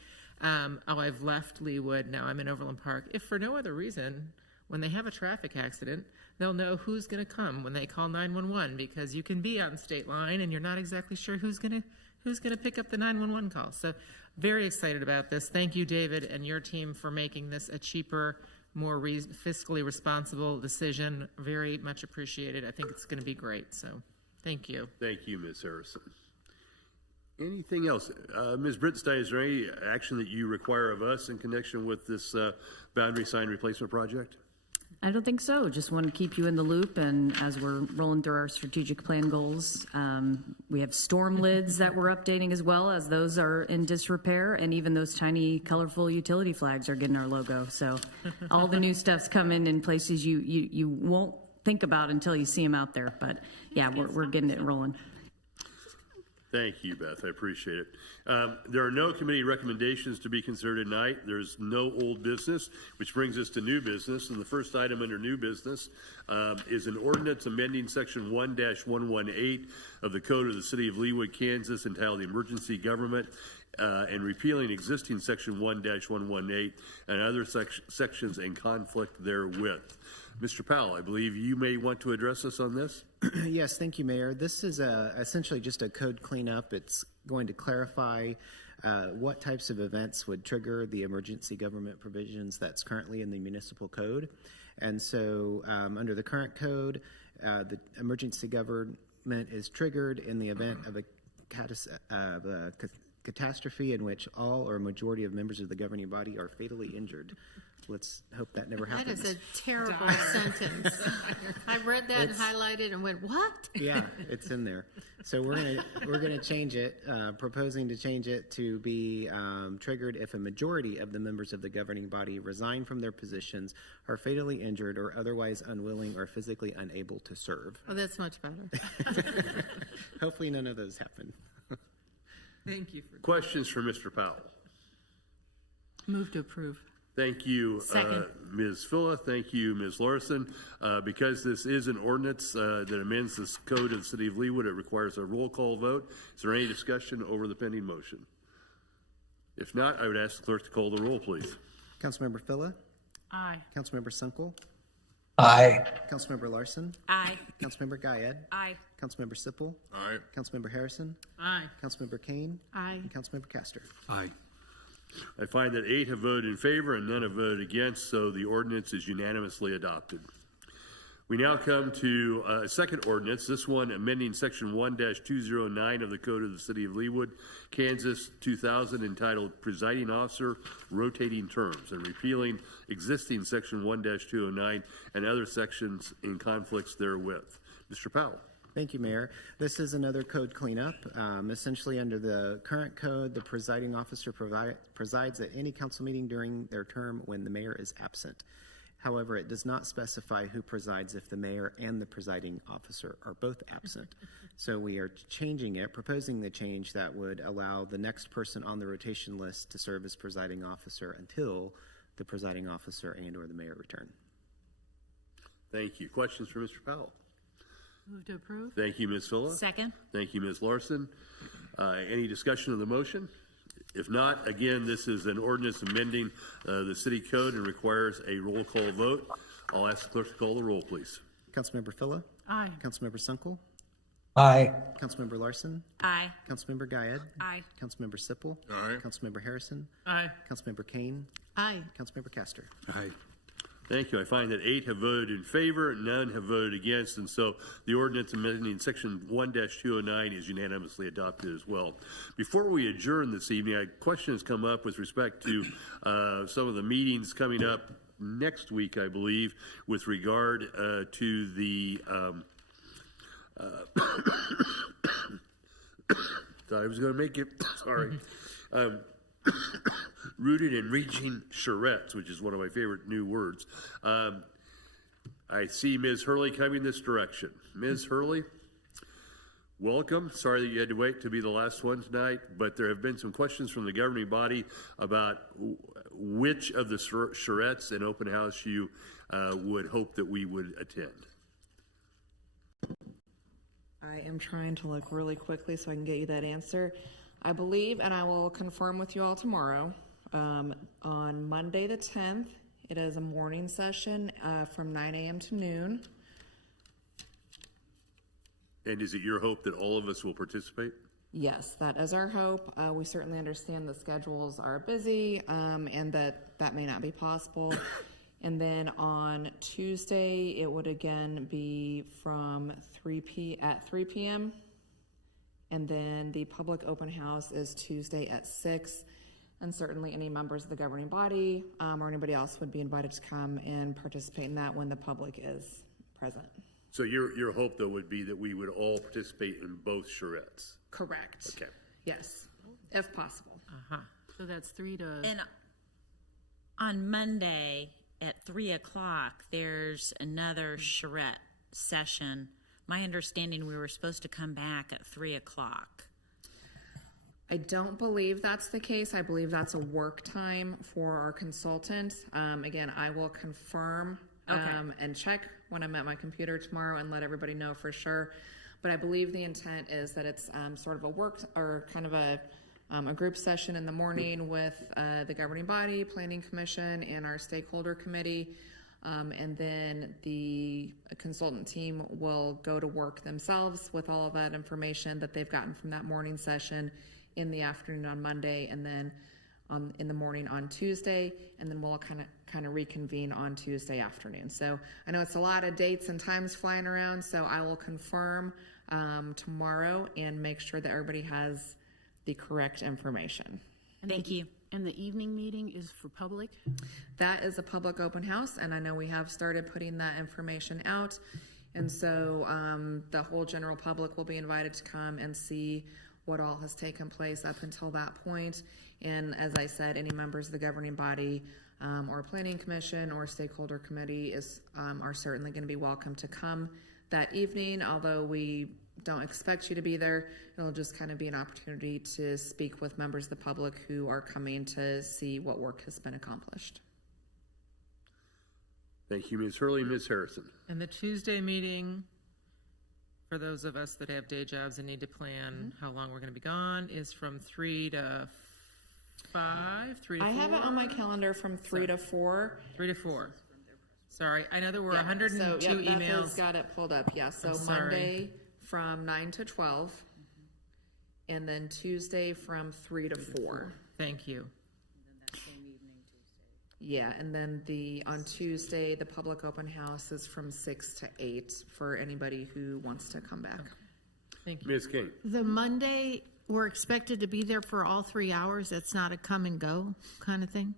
I've left Leawood, now I'm in Overland Park. If for no other reason, when they have a traffic accident, they'll know who's going to come when they call 911, because you can be on State Line and you're not exactly sure who's going to who's going to pick up the 911 calls? So very excited about this. Thank you, David, and your team for making this a cheaper, more fiscally responsible decision. Very much appreciated. I think it's going to be great. So thank you. Thank you, Ms. Harrison. Anything else? Ms. Brittenstein, is there any action that you require of us in connection with this boundary sign replacement project? I don't think so. Just want to keep you in the loop, and as we're rolling through our strategic plan goals, we have storm lids that we're updating as well, as those are in disrepair, and even those tiny colorful utility flags are getting our logo. So all the new stuff's coming in places you won't think about until you see them out there. But yeah, we're getting it rolling. Thank you, Beth. I appreciate it. There are no committee recommendations to be considered tonight. There's no old business, which brings us to new business. And the first item under new business is an ordinance amending Section 1-118 of the Code of the City of Leawood, Kansas, entitled Emergency Government, and repealing existing Section 1-118 and other sections in conflict therewith. Mr. Powell, I believe you may want to address us on this. Yes, thank you, Mayor. This is essentially just a code cleanup. It's going to clarify what types of events would trigger the emergency government provisions that's currently in the municipal code. And so under the current code, the emergency government is triggered in the event of a catastrophe in which all or a majority of members of the governing body are fatally injured. Let's hope that never happens. That is a terrible sentence. I read that and highlighted and went, what? Yeah, it's in there. So we're gonna change it, proposing to change it to be triggered if a majority of the members of the governing body resign from their positions, are fatally injured, or otherwise unwilling or physically unable to serve. Oh, that's much better. Hopefully none of those happen. Thank you. Questions for Mr. Powell? Move to approve. Thank you, Ms. Filla. Thank you, Ms. Larson. Because this is an ordinance that amends this code of the City of Leawood, it requires a roll call vote. Is there any discussion over the pending motion? If not, I would ask the clerk to call the roll, please. Councilmember Filla? Aye. Councilmember Sunkel? Aye. Councilmember Larson? Aye. Councilmember Guyed? Aye. Councilmember Sipple? Aye. Councilmember Harrison? Aye. Councilmember Kane? Aye. And Councilmember Castor? Aye. I find that 8 have voted in favor and none have voted against, so the ordinance is unanimously adopted. We now come to a second ordinance, this one amending Section 1-209 of the Code of the City of Leawood, Kansas 2000, entitled Presiding Officer Rotating Terms, and repealing existing Section 1-209 and other sections in conflicts therewith. Mr. Powell. Thank you, Mayor. This is another code cleanup. Essentially, under the current code, the presiding officer presides at any council meeting during their term when the mayor is absent. However, it does not specify who presides if the mayor and the presiding officer are both absent. So we are changing it, proposing the change that would allow the next person on the rotation list to serve as presiding officer until the presiding officer and or the mayor return. Thank you. Questions for Mr. Powell? Move to approve. Thank you, Ms. Filla. Second. Thank you, Ms. Larson. Any discussion of the motion? If not, again, this is an ordinance amending the city code and requires a roll call vote. I'll ask the clerk to call the roll, please. Councilmember Filla? Aye. Councilmember Sunkel? Aye. Councilmember Larson? Aye. Councilmember Guyed? Aye. Councilmember Sipple? Aye. Councilmember Harrison? Aye. Councilmember Kane? Aye. Councilmember Castor? Aye. Thank you. I find that 8 have voted in favor, none have voted against, and so the ordinance amending Section 1-209 is unanimously adopted as well. Before we adjourn this evening, a question has come up with respect to some of the meetings coming up next week, I believe, with regard to the thought I was going to make it, sorry. Rooted in reaching charrettes, which is one of my favorite new words. I see Ms. Hurley coming this direction. Ms. Hurley, welcome. Sorry that you had to wait to be the last one tonight, but there have been some questions from the governing body about which of the charrettes and open house you would hope that we would attend. I am trying to look really quickly so I can get you that answer. I believe, and I will confirm with you all tomorrow, on Monday the 10th, it is a morning session from 9 a.m. to noon. And is it your hope that all of us will participate? Yes, that is our hope. We certainly understand the schedules are busy, and that may not be possible. And then on Tuesday, it would again be from 3 p.m. And then the public open house is Tuesday at 6. And certainly any members of the governing body or anybody else would be invited to come and participate in that when the public is present. So your hope, though, would be that we would all participate in both charrettes? Correct. Okay. Yes, if possible. So that's 3 to. And on Monday at 3 o'clock, there's another charrette session. My understanding, we were supposed to come back at 3 o'clock. I don't believe that's the case. I believe that's a work time for our consultant. Again, I will confirm and check when I'm at my computer tomorrow and let everybody know for sure. But I believe the intent is that it's sort of a work or kind of a group session in the morning with the governing body, planning commission, and our stakeholder committee. And then the consultant team will go to work themselves with all of that information that they've gotten from that morning session in the afternoon on Monday, and then in the morning on Tuesday, and then we'll kind of reconvene on Tuesday afternoon. So I know it's a lot of dates and times flying around, so I will confirm tomorrow and make sure that everybody has the correct information. Thank you. And the evening meeting is for public? That is a public open house, and I know we have started putting that information out. And so the whole general public will be invited to come and see what all has taken place up until that point. And as I said, any members of the governing body or planning commission or stakeholder committee are certainly going to be welcome to come that evening. Although we don't expect you to be there, it'll just kind of be an opportunity to speak with members of the public who are coming to see what work has been accomplished. Thank you, Ms. Hurley. Ms. Harrison. And the Tuesday meeting, for those of us that have day jobs and need to plan how long we're going to be gone, is from 3 to 5, 3 to 4? I have it on my calendar from 3 to 4. 3 to 4. Sorry, I know there were Yeah, 102 so, emails. Beth's got it pulled up, yeah. So I'm sorry. Monday from 9 to 12, and then Tuesday from 3 to 4. Thank you. Yeah, and then on Tuesday, the public open house is from 6 to 8 for anybody who wants to come back. Thank you. Ms. King. The Monday, we're expected to be there for all 3 hours. It's not a come and go kind of thing?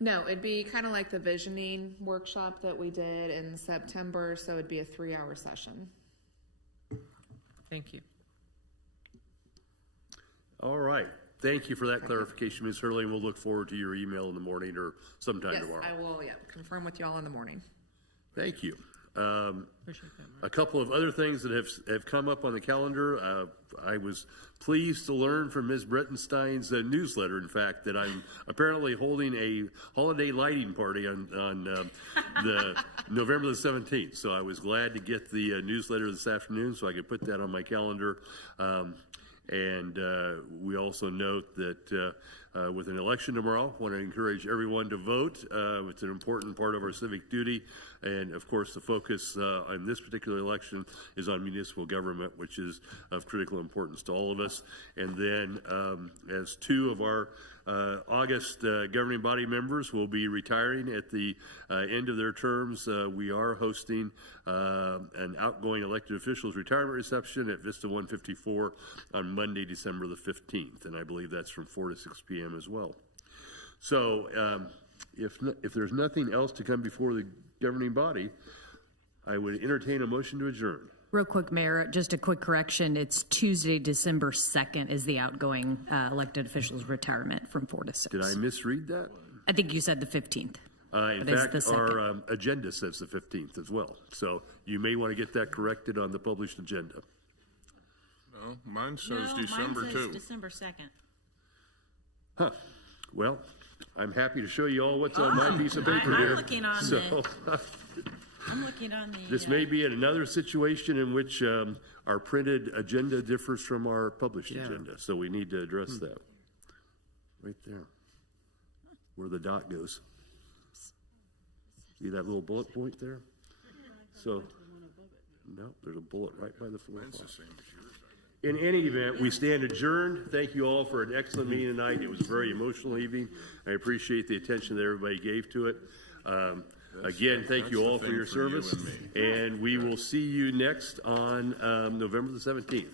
No, it'd be kind of like the visioning workshop that we did in September, so it'd be a 3-hour session. Thank you. All right. Thank you for that clarification, Ms. Hurley. We'll look forward to your email in the morning or sometime Yes, tomorrow. I will, confirm with you all in the morning. Thank you. Appreciate that, Mark. A couple of other things that have come up on the calendar. I was pleased to learn from Ms. Brettenstein's newsletter, in fact, that I'm apparently holding a holiday lighting party on the November the 17th. So I was glad to get the newsletter this afternoon so I could put that on my calendar. And we also note that with an election tomorrow, I want to encourage everyone to vote. It's an important part of our civic duty. And of course, the focus on this particular election is on municipal government, which is of critical importance to all of us. And then as two of our August governing body members will be retiring at the end of their terms, we are hosting an outgoing elected officials retirement reception at Vista 154 on Monday, December the 15th. And I believe that's from 4 to 6 p.m. as well. So if there's nothing else to come before the governing body, I would entertain a motion to adjourn. Real quick, Mayor, just a quick correction. It's Tuesday, December 2nd is the outgoing elected officials retirement from 4 to 6. Did I misread that? I think you said the 15th. In fact, our agenda says the 15th as well. So you may want to get that corrected on the published agenda. No, mine says No, December mine says 2. December 2nd. Huh. Well, I'm happy to show you all what's on my piece of paper here. I'm looking on I'm looking on the... This may be another situation in which our printed agenda differs from our published agenda, so we need to address that. Right there, where the dot goes. See that little bullet point there? So, no, there's a bullet right by the floor. Mine's the same as yours. In any event, we stand adjourned. Thank you all for an excellent meeting tonight. It was a very emotional evening. I appreciate the attention that everybody gave to it. Again, thank you all for your service, and we will see you next on November the 17th.